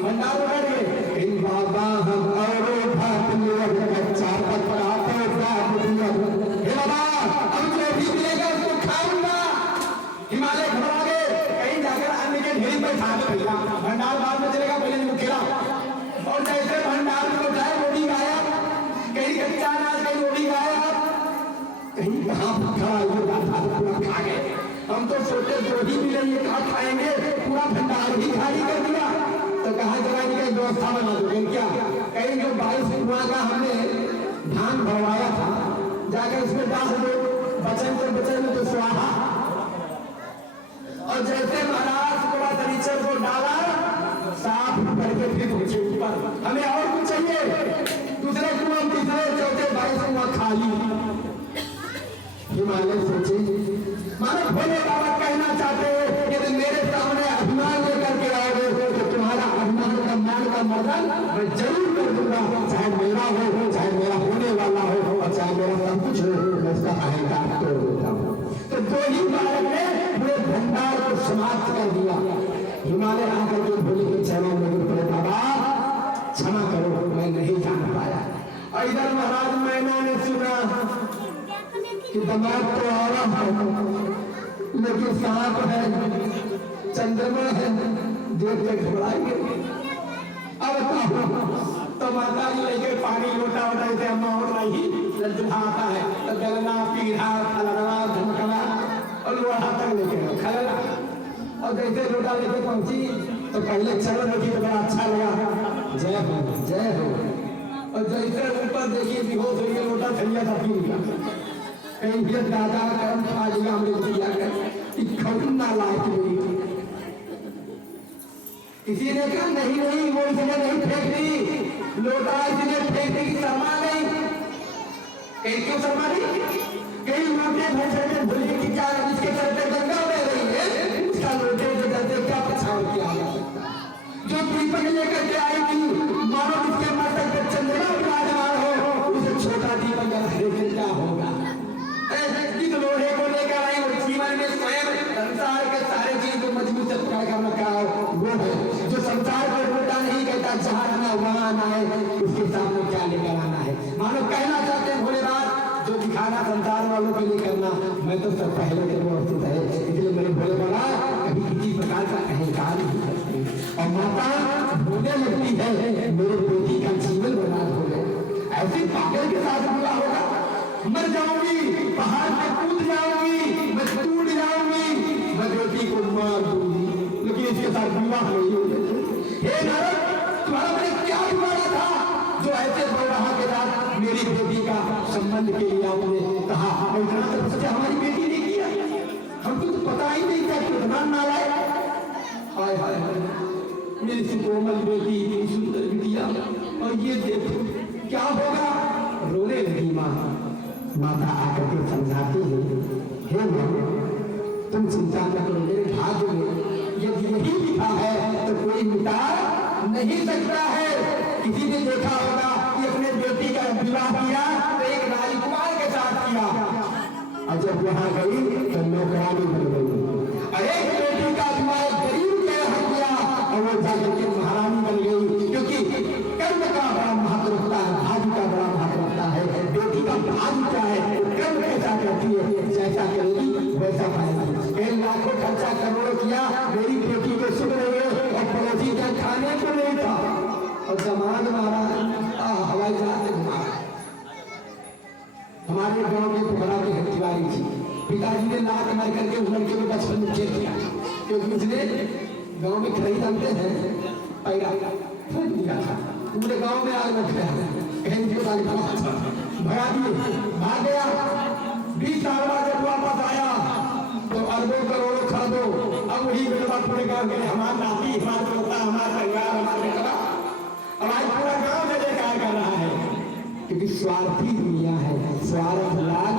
भंडार में बैठ गए। कहीं बाबा हम और भात में 4 पद पढ़ाते हे बाबा अब जो भी मिलेगा उसको खाऊंगा। हिमालय घबरा गए, कहीं जाकर अन्य के ढेरी पर खा के भेजा, भंडार बाद में चलेगा, पहले इनको खिला। और जैसे भंडार में जाए रोटी गायब, कहीं कच्चा अनाज कहीं रोटी गायब, कहीं कहाँ खड़ा पूरा खा गए। हम तो सोचे 2 ही मिलेंगे, कहाँ खाएंगे, पूरा भंडार ही खाली कर दिया। तो कहा जगह की व्यवस्था बना दो, क्या कहीं जो 22 कुआं का हमने धान भरवाया था जाकर इसमें डाल दो, बचन तो स्वाहा। और जैसे महाराज पूरा तरीचर को डाला, साफ करके फिर पहुंचे ऊपर, हमें और कुछ चाहिए, दूसरे कुआं तीसरे चौथे 22 कुआं खाली। हिमालय सोचे मानो भोले बाबा कहना चाहते हैं यदि मेरे सामने अभिमान लेकर के आओगे तो तुम्हारा अभिमान का मान का मर्दन मैं जरूर कर दूंगा, चाहे मेरा हो चाहे मेरा होने वाला हो और चाहे मेरा सब कुछ हो, मैं उसका अहंकार तोड़ देता हूँ। तो 2 ही बालक ने पूरे भंडार को समाप्त कर दिया। हिमालय आकर के भोले के चरणों में बोले बाबा क्षमा करो, मैं नहीं जान पाया। और इधर महाराज मैना ने सुना कि दमाद तो आ रहा है, लेकिन सांप है, चंद्रमा है, देख के घबराएंगे। अब तो माता जी लेके पानी लोटा होता है, अम्मा हो रही लड्डूहा आता है तो गलना पीढ़ा फलना धमकना और लोहा तक लेके खलना। और जैसे लोटा लेके पहुंची तो पहले चरण रखी तो बड़ा अच्छा लगा, जय हो जय हो। और जैसे ऊपर देखिए बेहोश हो गया, लोटा थलिया था पी लिया। कहीं भी दादा कर्म खा लिया हमने दिया कर खौना लायक मेरी। किसी ने कहा नहीं नहीं वो इसने नहीं फेंक दी, लोटा इसने फेंक दी, शर्मा नहीं। कहीं क्यों शर्मा नहीं? कहीं लोटे भैंसे में भूल की क्या इसके सर पे गंगा बह रही है, उसका लोटे के डरते क्या पछाड़ किया जा सकता। जो दीपक लेकर के आई थी, मानो इसके मस्तक पे चंद्रमा विराजमान हो, उसे छोटा दीपक देखे क्या होगा। इस लोहे को लेकर आई और जीवन में स्वयं संसार के सारे चीज को मजबूत से पकड़ कर रखा हो, वो है जो संसार को उल्टा नहीं कहता, जहां आना वहां आना है, उसके सामने क्या लेकर आना है। मानो कहना चाहते हैं भोले बात जो दिखाना संसार वालों के लिए करना, मैं तो सब पहले से व्यवस्थित है, इसलिए मेरे भोले बाबा कभी किसी प्रकार का अहंकार नहीं करते। और माता रोने लगती है, मेरे बेटी का जीवन बर्बाद हो गया, ऐसे पागल के साथ बुरा होगा, मर जाऊंगी, पहाड़ से कूद जाऊंगी, मैं टूट जाऊंगी, मैं बेटी को मार दूंगी, लेकिन इसके साथ विवाह नहीं हो जाए। हे नारद, तुम्हारा मैंने क्या बिगाड़ा था जो ऐसे बौराहा के साथ मेरी बेटी का संबंध के लिए आपने कहा? इतना तपस्या हमारी बेटी ने किया, हमको तो पता ही नहीं था कितना नालायक। हाय हाय मेरी सुकोमल बेटी, इतनी सुंदर बिटिया, और ये देखो क्या होगा। रोने लगी माँ। माता आकर के समझाती है, हे माँ तुम चिंता न करो, मेरे भाग्य में यदि यही लिखा है तो कोई मिटा नहीं सकता है। किसी ने देखा होगा कि अपने बेटी का विवाह किया तो एक राजकुमार के साथ किया, और जब वहां गई तो नौकरानी बन गई। और एक बेटी का विवाह गरीब के यहाँ किया और वो जाकर के महारानी बन गई, क्योंकि कर्म का बड़ा महत्व रखता है, भाग्य का बड़ा महत्व रखता है। बेटी का भाग्य क्या है, कर्म कैसा करती है, जैसा करेगी वैसा पाएगी। कई लाखों खर्चा करोड़ों किया, मेरी बेटी को सुन रही है और पड़ोसी का खाने को नहीं था, और जमान मारा हवाई जहाज से घुमा। हमारे गांव के पोखरा के हथियारी थी, पिताजी ने लात मार करके उस लड़के को बचपन में खेल दिया, क्योंकि उसने गांव में खड़ी जानते हैं पैरा फेंक दिया था, पूरे गांव में आग लग गया, कहीं के साथ भगा दिए, भाग गया। 20 साल बाद जब वापस आया तो अरबों करोड़ों खा दो, अब वही बेटा पूरे गांव के हमारा नाती, हमारा पोता, हमारा परिवार, हमारे कला, अब आज पूरा गांव में जयकार कर रहा है, क्योंकि स्वार्थी दुनिया है। स्वार्थ लाग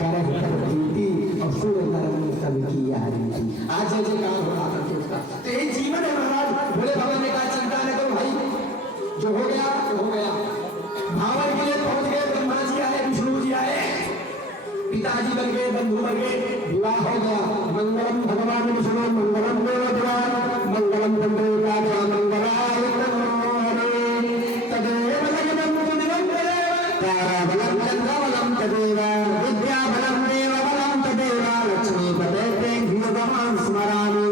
करह कर ड्यूटी और सुर नरम ने सब किया है। आज जयकार हो रहा था उसका, तो यही जीवन है महाराज। भोले बाबा ने कहा चिंता न करो भाई, जो हो गया तो हो गया। भावर के लिए पहुंच गए, ब्रह्मा जी आए, विष्णु जी आए, पिताजी बन गए, बंधु बन गए, विवाह हो गया। मंगलम भगवान विष्णु मंगलम देवदेवान मंगलम बंधु राजा मंगलाय तदेव लग्नं निरंतर ताराबलं चंद्रबलं तदेव विद्याबलं देवबलं तदेव लक्ष्मीपते ते भगवान स्मरामि।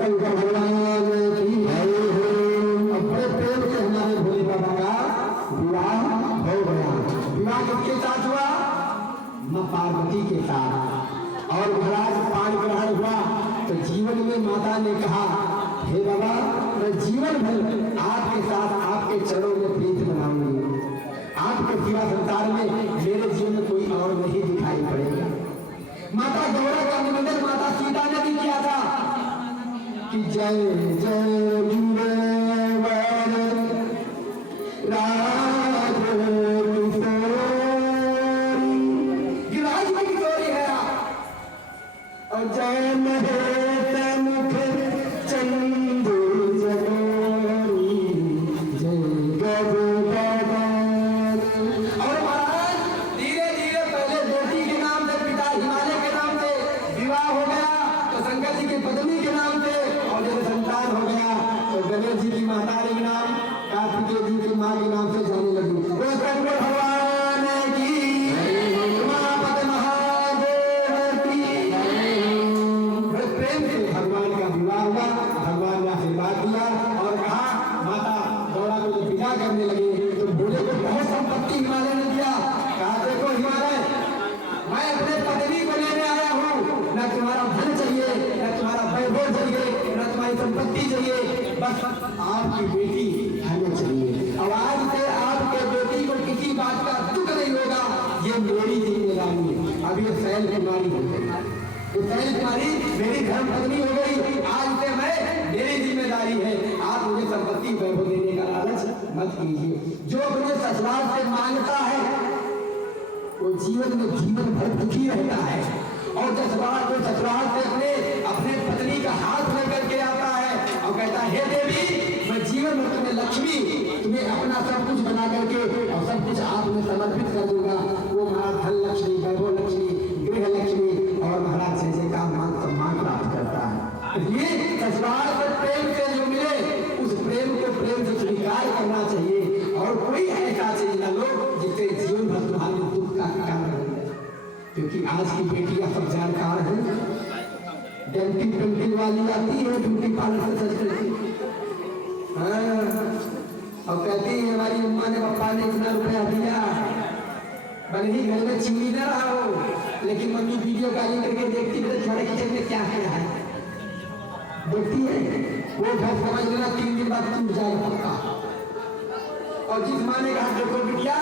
शंकर भगवान की जय हो। अपने प्रेम से हमारे भोले बाबा का विवाह हो गया। विवाह किसके साथ हुआ? मां पार्वती के साथ। और महाराज पान ग्रहण हुआ तो जीवन में माता ने कहा, हे बाबा मैं जीवन भर आपके साथ आपके चरणों में प्रीत बनाऊंगी, आपके सिवा संसार में मेरे जीवन में कोई और नहीं दिखाई पड़ेगा। माता गौरा का निवेदन माता सीता ने भी किया था कि जय जय जय महेश मुख चंदू जगोरी जय गगन। और महाराज धीरे धीरे पहले बेटी के नाम से, पिता हिमालय के नाम से विवाह हो गया, तो शंकर जी की पत्नी के नाम से, और जब संतान हो गया तो संपत्ति चाहिए, बस आपकी बेटी हमें चाहिए। अब आज से आपके बेटी को किसी बात का दुख नहीं होगा, ये मेरी जिम्मेदारी है। अब ये सैल कुमारी हो गई, ये सैल कुमारी मेरी धर्म पत्नी हो गई, आज से मैं मेरी जिम्मेदारी है। आप मुझे संपत्ति वैभव देने का लालच मत कीजिए। जो अपने ससुराल से मांगता है वो जीवन में जीवन भर दुखी रहता है, और ससुराल को ससुराल से अपने पत्नी का हाथ लेकर के आता है और कहता है, हे देवी मैं जीवन में तुम्हें लक्ष्मी, तुम्हें अपना सब कुछ बना करके और सब कुछ आप में समर्पित कर दूंगा। वो महाराज धन लक्ष्मी, वैभव लक्ष्मी, गृह लक्ष्मी और महाराज जैसे का मान सम्मान प्राप्त करता है। इसलिए ससुराल से प्रेम से जो मिले उस प्रेम को प्रेम से स्वीकार करना चाहिए, और कोई ऐसा चीज न लो जिससे जीवन भर तुम्हारे दुख का कारण बन जाए। क्योंकि आज की बेटियां सब जानकार हैं, डेंटिंग पेंटिंग वाली आती है, ब्यूटी पार्लर से सज करती, और कहती है हमारी अम्मा ने पापा ने इतना रुपया दिया, भले ही घर में चीनी न रहा हो, लेकिन मम्मी वीडियो कॉलिंग करके देखती है छोटे किचन में क्या है, देखती है वो घर समझ लेना 3 दिन बाद टूट जाएगा पक्का। और जिस माँ ने कहा देखो बिटिया,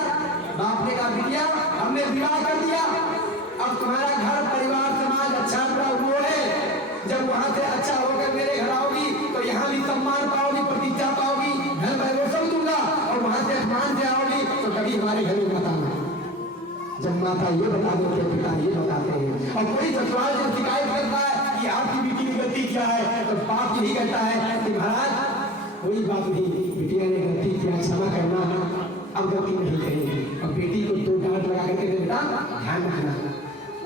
बाप ने कहा बिटिया हमने विवाह कर दिया, अब तुम्हारा घर परिवार समाज अच्छा बुरा वो है, जब वहां से अच्छा होकर मेरे घर आओगी तो यहाँ भी सम्मान पाओगी, प्रतिष्ठा पाओगी, घर मैं सब दूंगा, और वहां से अपमान से आओगी तो कभी हमारे घर में बताना। जब माता ये बता देते हैं, पिता ये बताते हैं, और कोई ससुराल से शिकायत करता है कि आपकी बेटी की गलती क्या है, तो बाप यही कहता है कि महाराज कोई बात नहीं, बिटिया ने गलती किया, क्षमा करना, अब गलती नहीं करेगी। और बेटी को 2 डांट लगा करके देता, ध्यान रखना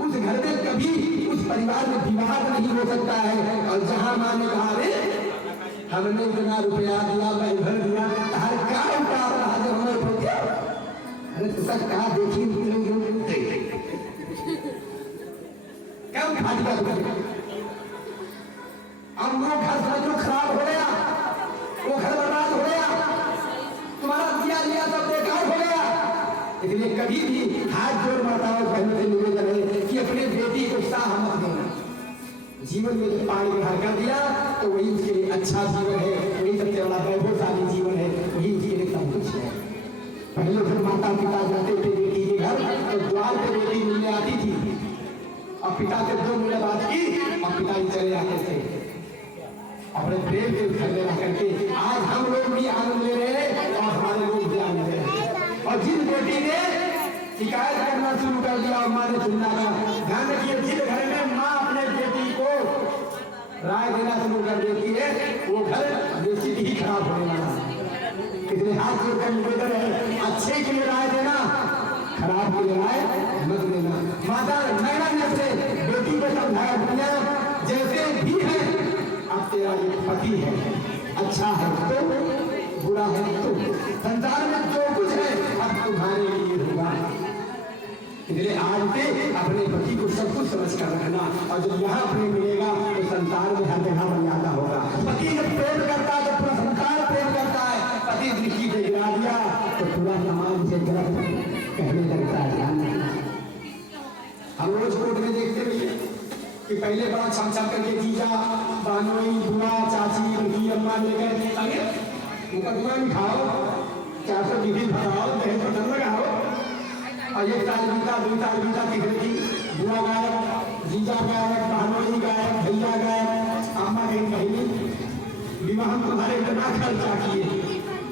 उस घर में कभी उस परिवार में विवाद नहीं हो सकता है। और जहां माँ ने कहा रे हमने इतना रुपया दिया, मैं घर दिया, हर क्या उतार रहा जब हमें पहुंचा, अरे तो सब कहा देखिए क्या फाटिका अब वो घर समझो खराब हो गया, वो घर बर्बाद हो गया, तुम्हारा दिया लिया सब बेकार हो गया। इसलिए कभी भी हाथ जोड़ माताओं बहनों से निवेदन है कि अपने बेटी को साह मत देना। जीवन में जो पानी भर कर दिया तो वही उसके लिए अच्छा जीवन है, वही सबसे बड़ा वैभवशाली जीवन है, वही उसके लिए सब कुछ है। पहले फिर माता पिता जाते थे बेटी के घर तो द्वार पे बेटी मिलने आती थी, और पिता से 2 मुलाकात की और पिताजी चले जाते थे अपने प्रेम से घर में करके। आज हम लोग भी आनंद ले रहे हैं और हमारे लोग भी आनंद ले रहे हैं। और जिस बेटी ने शिकायत करना शुरू कर दिया और माँ ने सुनना का, ध्यान रखिए जिस घर में माँ अपने बेटी को राय देना शुरू कर देती है वो घर निश्चित ही खराब होने वाला है। इसलिए हाथ जोड़कर निवेदन है, अच्छे के लिए राय देना, खराब के लिए राय मत देना। माता नैना से बेटी को समझाया, दुनिया जैसे भी है अब तेरा ये पति है, अच्छा है तो बुरा है तो, संसार में जो कुछ है अब तुम्हारे लिए होगा। इसलिए आज से अपने पति को सब कुछ समझ कर रखना, और जब यहाँ प्रेम मिलेगा तो संसार में हर जगह मर्यादा होगा। पति जब प्रेम करता है तो पूरा संसार प्रेम करता है, पति दृष्टि से गिरा दिया तो पूरा समाज से गलत कहने लगता है। ध्यान रखना, हम रोज कोर्ट में देखते हैं कि पहले बड़ा छम करके जीजा, बानोई, बुआ, चाची, उनकी अम्मा लेकर आगे मुकदमा लिखाओ, 400 डिग्री भराओ, दहेज पसंद लगाओ, और 1 साल बीता, 2 साल बीता, तीसरे बुआ गायब, जीजा गायब, बानोई गायब, भैया गायब, अम्मा कहीं कहीं विवाह हम तुम्हारे इतना खर्चा किए,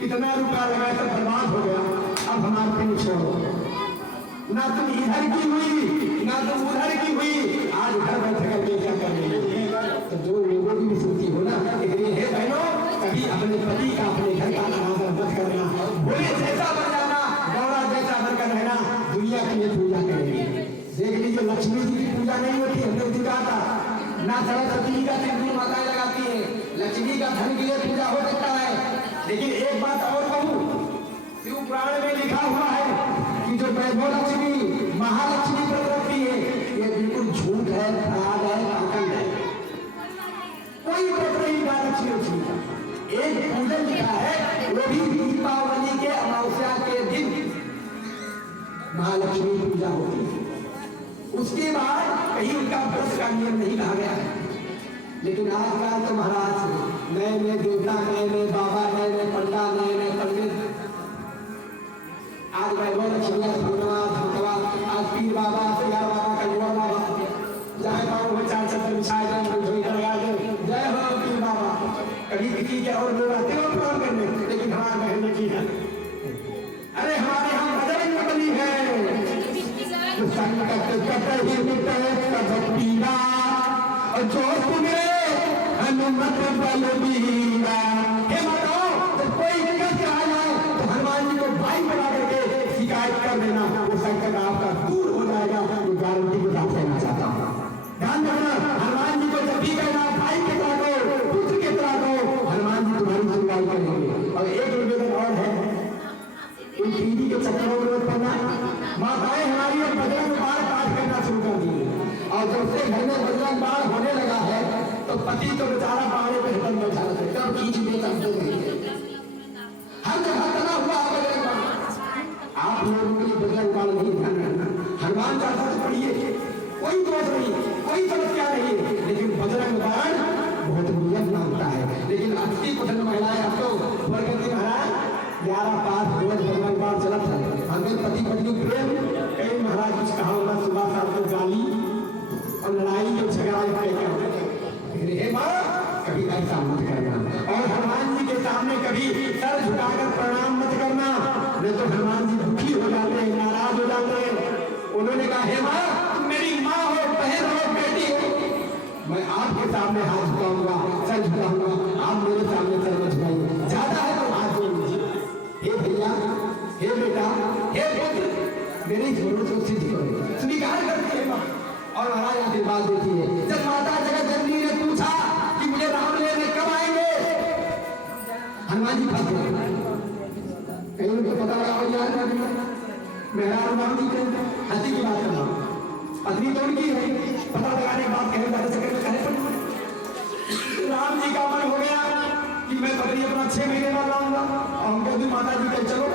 इतना रुपया लगाया, सब बर्बाद हो गया, अब हमारे पे छोड़ो, ना तुम इधर की हुई ना तुम उधर की हुई, आज घर बैठ करके क्या कर रही हो। तो जो लोगों की विस्मृति हो ना, इसलिए हे बहनों कभी अपने पति का अपने घर का अनादर मत करना, भोले जैसा बन जाना, गौरा जैसा बनकर रहना, दुनिया के लिए पूजा करेंगे। देख लीजिए लक्ष्मी जी की पूजा नहीं होती, हमने पूजा था ना, सरस्वती जी का सिंदूर माताएं लगाती है, लक्ष्मी का धन के लिए पूजा हो सकता है। लेकिन एक बात और कहूँ, शिव पुराण में लिखा हुआ है कि जो वैभव लक्ष्मी महालक्ष्मी प्रवृत्ति है ये बिल्कुल झूठ है, खराब है, पाखंड है, कोई व्रत नहीं महालक्ष्मी का। एक पूजन लिखा है वो भी दीपावली के अमावस्या के दिन महालक्ष्मी पूजा होती है, उसके बाद कहीं उनका व्रत का नियम नहीं कहा गया है। लेकिन आजकल तो महाराज नए नए देवता, नए नए बाबा, नए नए पंडा, नए नए पंडित। आज वैभव लक्ष्मी धन्यवाद, आज पीर बाबा, सिया बाबा, कलुआ बाबा, जय बाबू में 4 चक्कर बिछाए जाए, जय हो पीर बाबा। कभी किसी के और लोग आते हो प्रणाम करने, लेकिन हमारे बहन की है, अरे हमारे यहाँ बजरंग बली है, संकट ही मिटे पीरा, और जो तुम्हें हनुमत बलबीरा। हे माताओ, जब कोई कष्ट आ जाए तो हनुमान जी को भाई बना करके शिकायत कर देना, वो संकट आपका दूर हो जाएगा। ये गारंटी के साथ कहना चाहता हूँ। ध्यान रखना, हनुमान जी को जब भी कहना भाई के तरह दो, पुत्र के तरह दो, हनुमान जी तुम्हारी सुनवाई करेंगे। और एक निवेदन और है, इन टीवी के चक्करों में पड़ना, माताएं हमारी अब बजरंग बाण पाठ करना शुरू कर दी है। और जब से घर में बजरंग बाण होने लगा है तो पति तो बेचारा बाणे पे हिटन में उठा लेते, कब खींच देता हर जगह तना हुआ है बजरंग बाण। आप लोगों के लिए बजरंग बाण नहीं ध्यान रखना, हनुमान चालीसा से पढ़िए, कोई दोष नहीं, कोई समस्या नहीं, लेकिन बजरंग बाण बहुत नियम मांगता है। लेकिन अस्सी कुछ महिलाएं अब तो वर्गती महाराज 11 पास रोज बजरंग बाण चलत है। हमें पति पत्नी प्रेम कई महाराज कुछ कहा होगा, सुबह शाम को गाली और लड़ाई और झगड़ा हे माँ कभी ऐसा मत करना। और हनुमान जी के सामने कभी सर झुकाकर प्रणाम मत करना, नहीं तो हनुमान जी दुखी हो जाते हैं, नाराज हो जाते हैं। उन्होंने कहा हे माँ, तुम मेरी माँ हो, बहन हो, बेटी हो, मैं आपके सामने हाथ झुकाऊंगा, सर झुकाऊंगा, आप मेरे सामने सर मत झुकाइए, ज्यादा है तो हाथ जोड़ लीजिए। हे भैया, हे बेटा, हे पुत्र, मेरी जरूरत को सिद्ध करो, स्वीकार करती है माँ। और महाराज आशीर्वाद देती है। जब माता जगत जननी ने पूछा कि मुझे राम लेने कब आएंगे, हनुमान जी फंस गए। कहीं उनको पता लगा हो यार मेरा राम जी के हंसी की बात कर रहा हूँ, पत्नी तो उनकी है, पता लगाने की बात कहें ज्यादा से कहें। राम जी का मन हो गया कि मैं पत्नी अपना 6 महीने बाद लाऊंगा, और उनके दिन माता जी कहे चलो,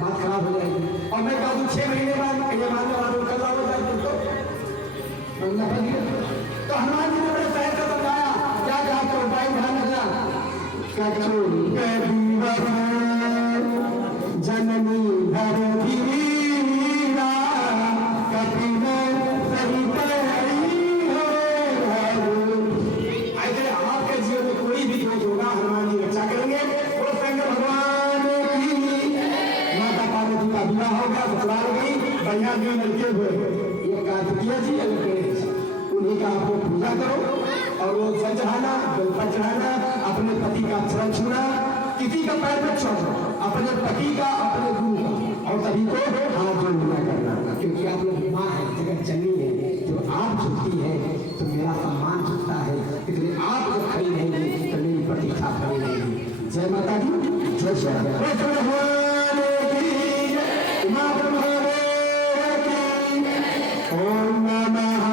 बात खराब हो जाएगी। और मैं कहूँ 6 महीने बाद कहीं मान लो कर रहा हो जाए तो हनुमान जी ने बड़े सहज से समझाया, क्या क्या तो भाई ध्यान रखना, जननी भर धीरा कपिल सहित ऐसे आपके जीवन में कोई भी दोष होगा, हनुमान जी रक्षा करेंगे। वो शंकर भगवान की माता पार्वती का विवाह होगा, ससुराल गई, बढ़िया जी लड़के हुए, ये कार्तिकेय जी उन्हीं का आपको पूजा करो और वो जल चढ़ाना, बेलपत्र चढ़ाना, अपने पति का चरण छूना, किसी का पैर मत छोड़ो, अपने पति का, अपने गुरु का, और सभी को हाथ जोड़ना करना, क्योंकि आप लोग माँ है, जगत जननी है। जो आप झुकती है तो मेरा सम्मान झुकता है, इसलिए आप जब खड़ी रहेंगी तो मेरी प्रतीक्षा खड़ी रहेगी। जय माता दी, जय श्री राम। ओम नमः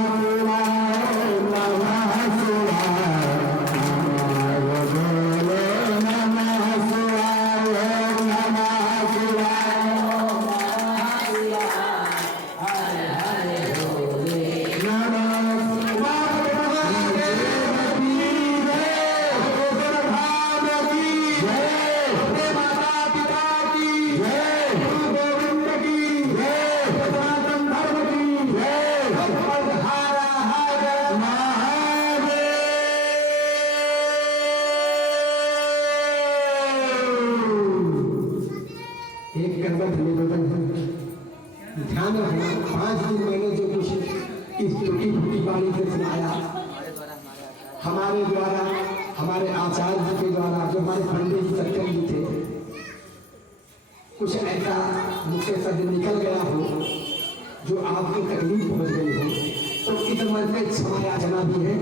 ध्यान रखना, 5 दिन मैंने जो कुछ इस टूटी फूटी बाणी से सुनाया, हमारे द्वारा, हमारे आचार्य जी के द्वारा, जो हमारे पंडित जी सत्यम जी थे, कुछ ऐसा मुझसे शब्द निकल गया हो जो आपको तकलीफ पहुंच गई हो, तो इस मन में क्षमा याचना भी है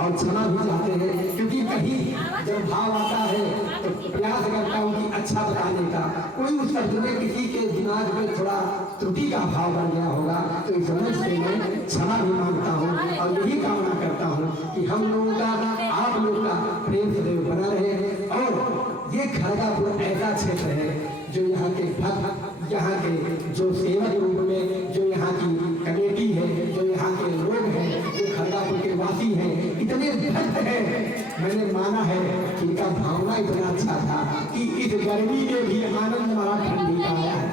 और क्षमा भी चाहते हैं, क्योंकि कहीं जब भाव आता है तो प्रयास करता हूँ कि अच्छा बताने का, कोई उस शब्द में किसी के दिमाग में थोड़ा त्रुटि का भाव बन गया होगा, तो इस समझ से मैं क्षमा भी मांगता हूँ और यही कामना करता हूँ कि हम लोगों का, आप लोगों का प्रेम सदैव बना रहे। और ये खड़गापुर ऐसा क्षेत्र है जो यहाँ के भक्त, यहाँ के जो सेवक रूप में, जो यहाँ की कमेटी है, जो यहाँ के लोग हैं, जो खड़गापुर के वासी हैं, इतने भक्त हैं, मैंने माना है कि इनका भावना इतना अच्छा था कि इस गर्मी में भी आनंद मारा ठंडी का आया है।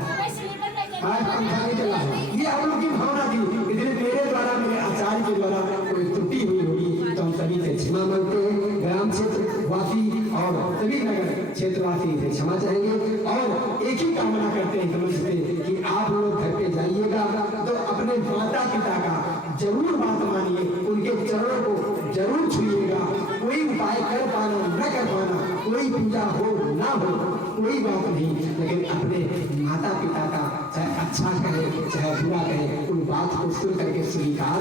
आज पंखा नहीं चला है, ये हम लोग की भावना थी। इसलिए मेरे द्वारा, मेरे आचार्य के द्वारा कोई त्रुटि हुई होगी तो हम सभी से क्षमा मांगते हैं। ग्राम क्षेत्र वासी और सभी नगर क्षेत्रवासी से क्षमा चाहेंगे और एक ही कामना करते हैं समझ से कि आप लोग घर पे जाइएगा तो अपने माता पिता का जरूर बात मानिए, उनके चरणों को जरूर छुइएगा। कोई उपाय कर पाना न कर पाना, कोई पूजा हो ना हो, कोई बात नहीं, लेकिन अपने माता पिता का चाहे अच्छा कहे चाहे बुरा कहे, उन बात को सुन करके स्वीकार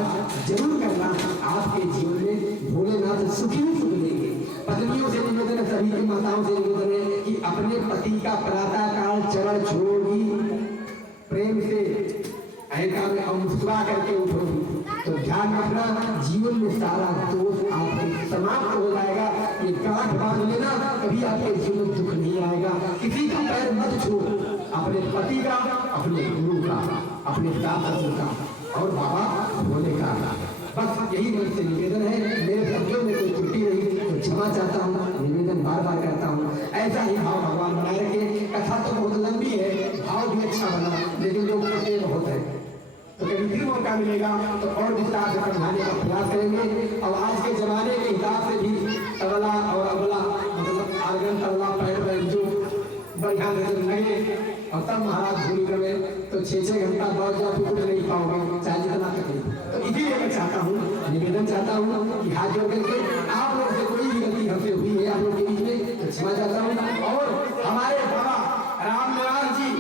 जरूर करना। आपके जीवन में भोलेनाथ सुखी सुख देंगे। पत्नियों से निवेदन है, सभी की माताओं से निवेदन है कि अपने पति का प्रातः काल चरण छोड़ोगी, प्रेम से ऐसा में और मुस्कुरा करके उठोगी तो ध्यान रखना जीवन में सारा दोष आपके समाप्त हो जाएगा। ये गांठ बांध लेना, कभी आपके जीवन में दुख नहीं आएगा। किसी का पैर मत छू, अपने पति का, अपने गुरु का, अपने दादा का और बाबा भोले का। बस यही मन से निवेदन है। मेरे शब्दों में कोई त्रुटि रही तो क्षमा चाहता हूँ, निवेदन बार बार करता हूँ। ऐसा ही भाव भगवान बनाए रखे। कथा तो बहुत लंबी है, भाव भी अच्छा बना, लेकिन लोग कहते बहुत है, तो कभी फिर मौका मिलेगा तो और विस्तार से समझाने का प्रयास करेंगे। और आज के जमाने के हिसाब से भी तबला और अबला मतलब आर्गन तबला पैर जो बढ़िया लगे और तब महाराज भूल गए तो 6-6 घंटा बहुत जा कुछ नहीं पाओगे, चाहे जितना तकलीफ। तो इसीलिए मैं चाहता हूँ, निवेदन चाहता हूँ कि हाथ जोड़ करके आप लोग से कोई भी गलती हमसे हुई है आप लोग के बीच में तो क्षमा चाहता हूँ। और हमारे बाबा रामनिवास जी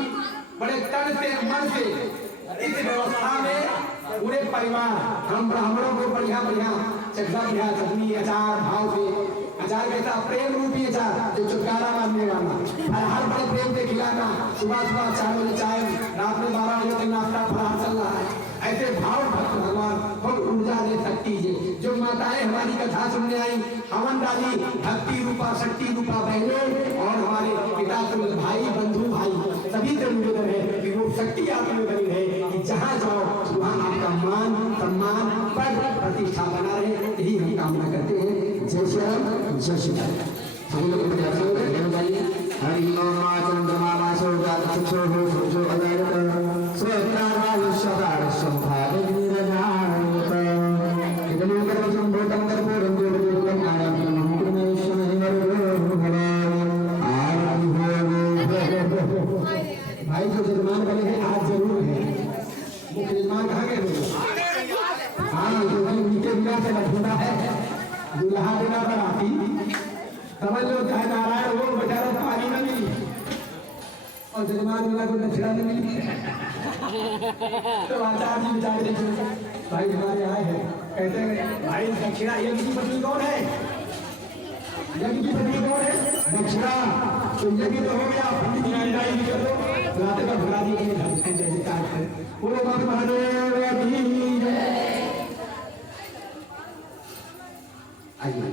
बड़े तन से मन से इस व्यवस्था में पूरे परिवार हम ब्राह्मणों को बढ़िया बढ़िया बढ़िया चटनी अचार भाव से, अचार कैसा प्रेम रूपी अचार जो छुटकारा मानने वाला, हर बड़े प्रेम से खिलाना। सुबह सुबह 4 बजे चाय, रात में 12 बजे तक नाश्ता फरार चल रहा है। ऐसे भाव भक्त भगवान खूब ऊर्जा दे सकती है। जो माताएं हमारी कथा सुनने आई, हवन डाली, भक्ति रूपा शक्ति रूपा बहने और हमारे पिता तुल्य भाई बंधु भाई सभी से निवेदन है कि वो शक्ति आप में बनी रहे कि जहाँ जाओ वहाँ आपका मान सम्मान पद प्रतिष्ठा बना रहे। यही हम कामना करते हैं। जय श्री राम, जय श्री राम। सभी लोग हरि ओम चंद्रमा मासो जात चक्षो हो सूर्यो अदरत स्वकाराय सदार संभाव निरनायक इदं कर्मं भूतं कर्पूरं देवदेवं आराधनं मंत्रमेश्वरं भाई जो जजमान बने हैं आज जरूर है। मुख्य जजमान कहाँ गए? हाँ, क्योंकि उनके बिना से लखुना है, दुल्हा बिना बराती समझ लो, चाहे नारायण हो बेचारा पानी में मिली और जजमान बिना कोई दक्षिणा नहीं मिली। तो आचार्य जी बेचारे भाई हमारे आए हैं, कहते हैं भाई दक्षिणा यज्ञ की पत्नी कौन है? यज्ञ की पत्नी कौन है? दक्षिणा। तो यज्ञ तो हो गया, रात का भगा दिए। बोलो महादेव की जय। आइए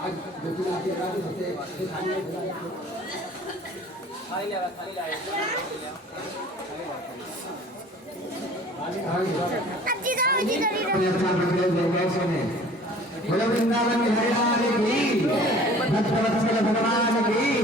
आज जो आपके रात से वृंदावन भगवान की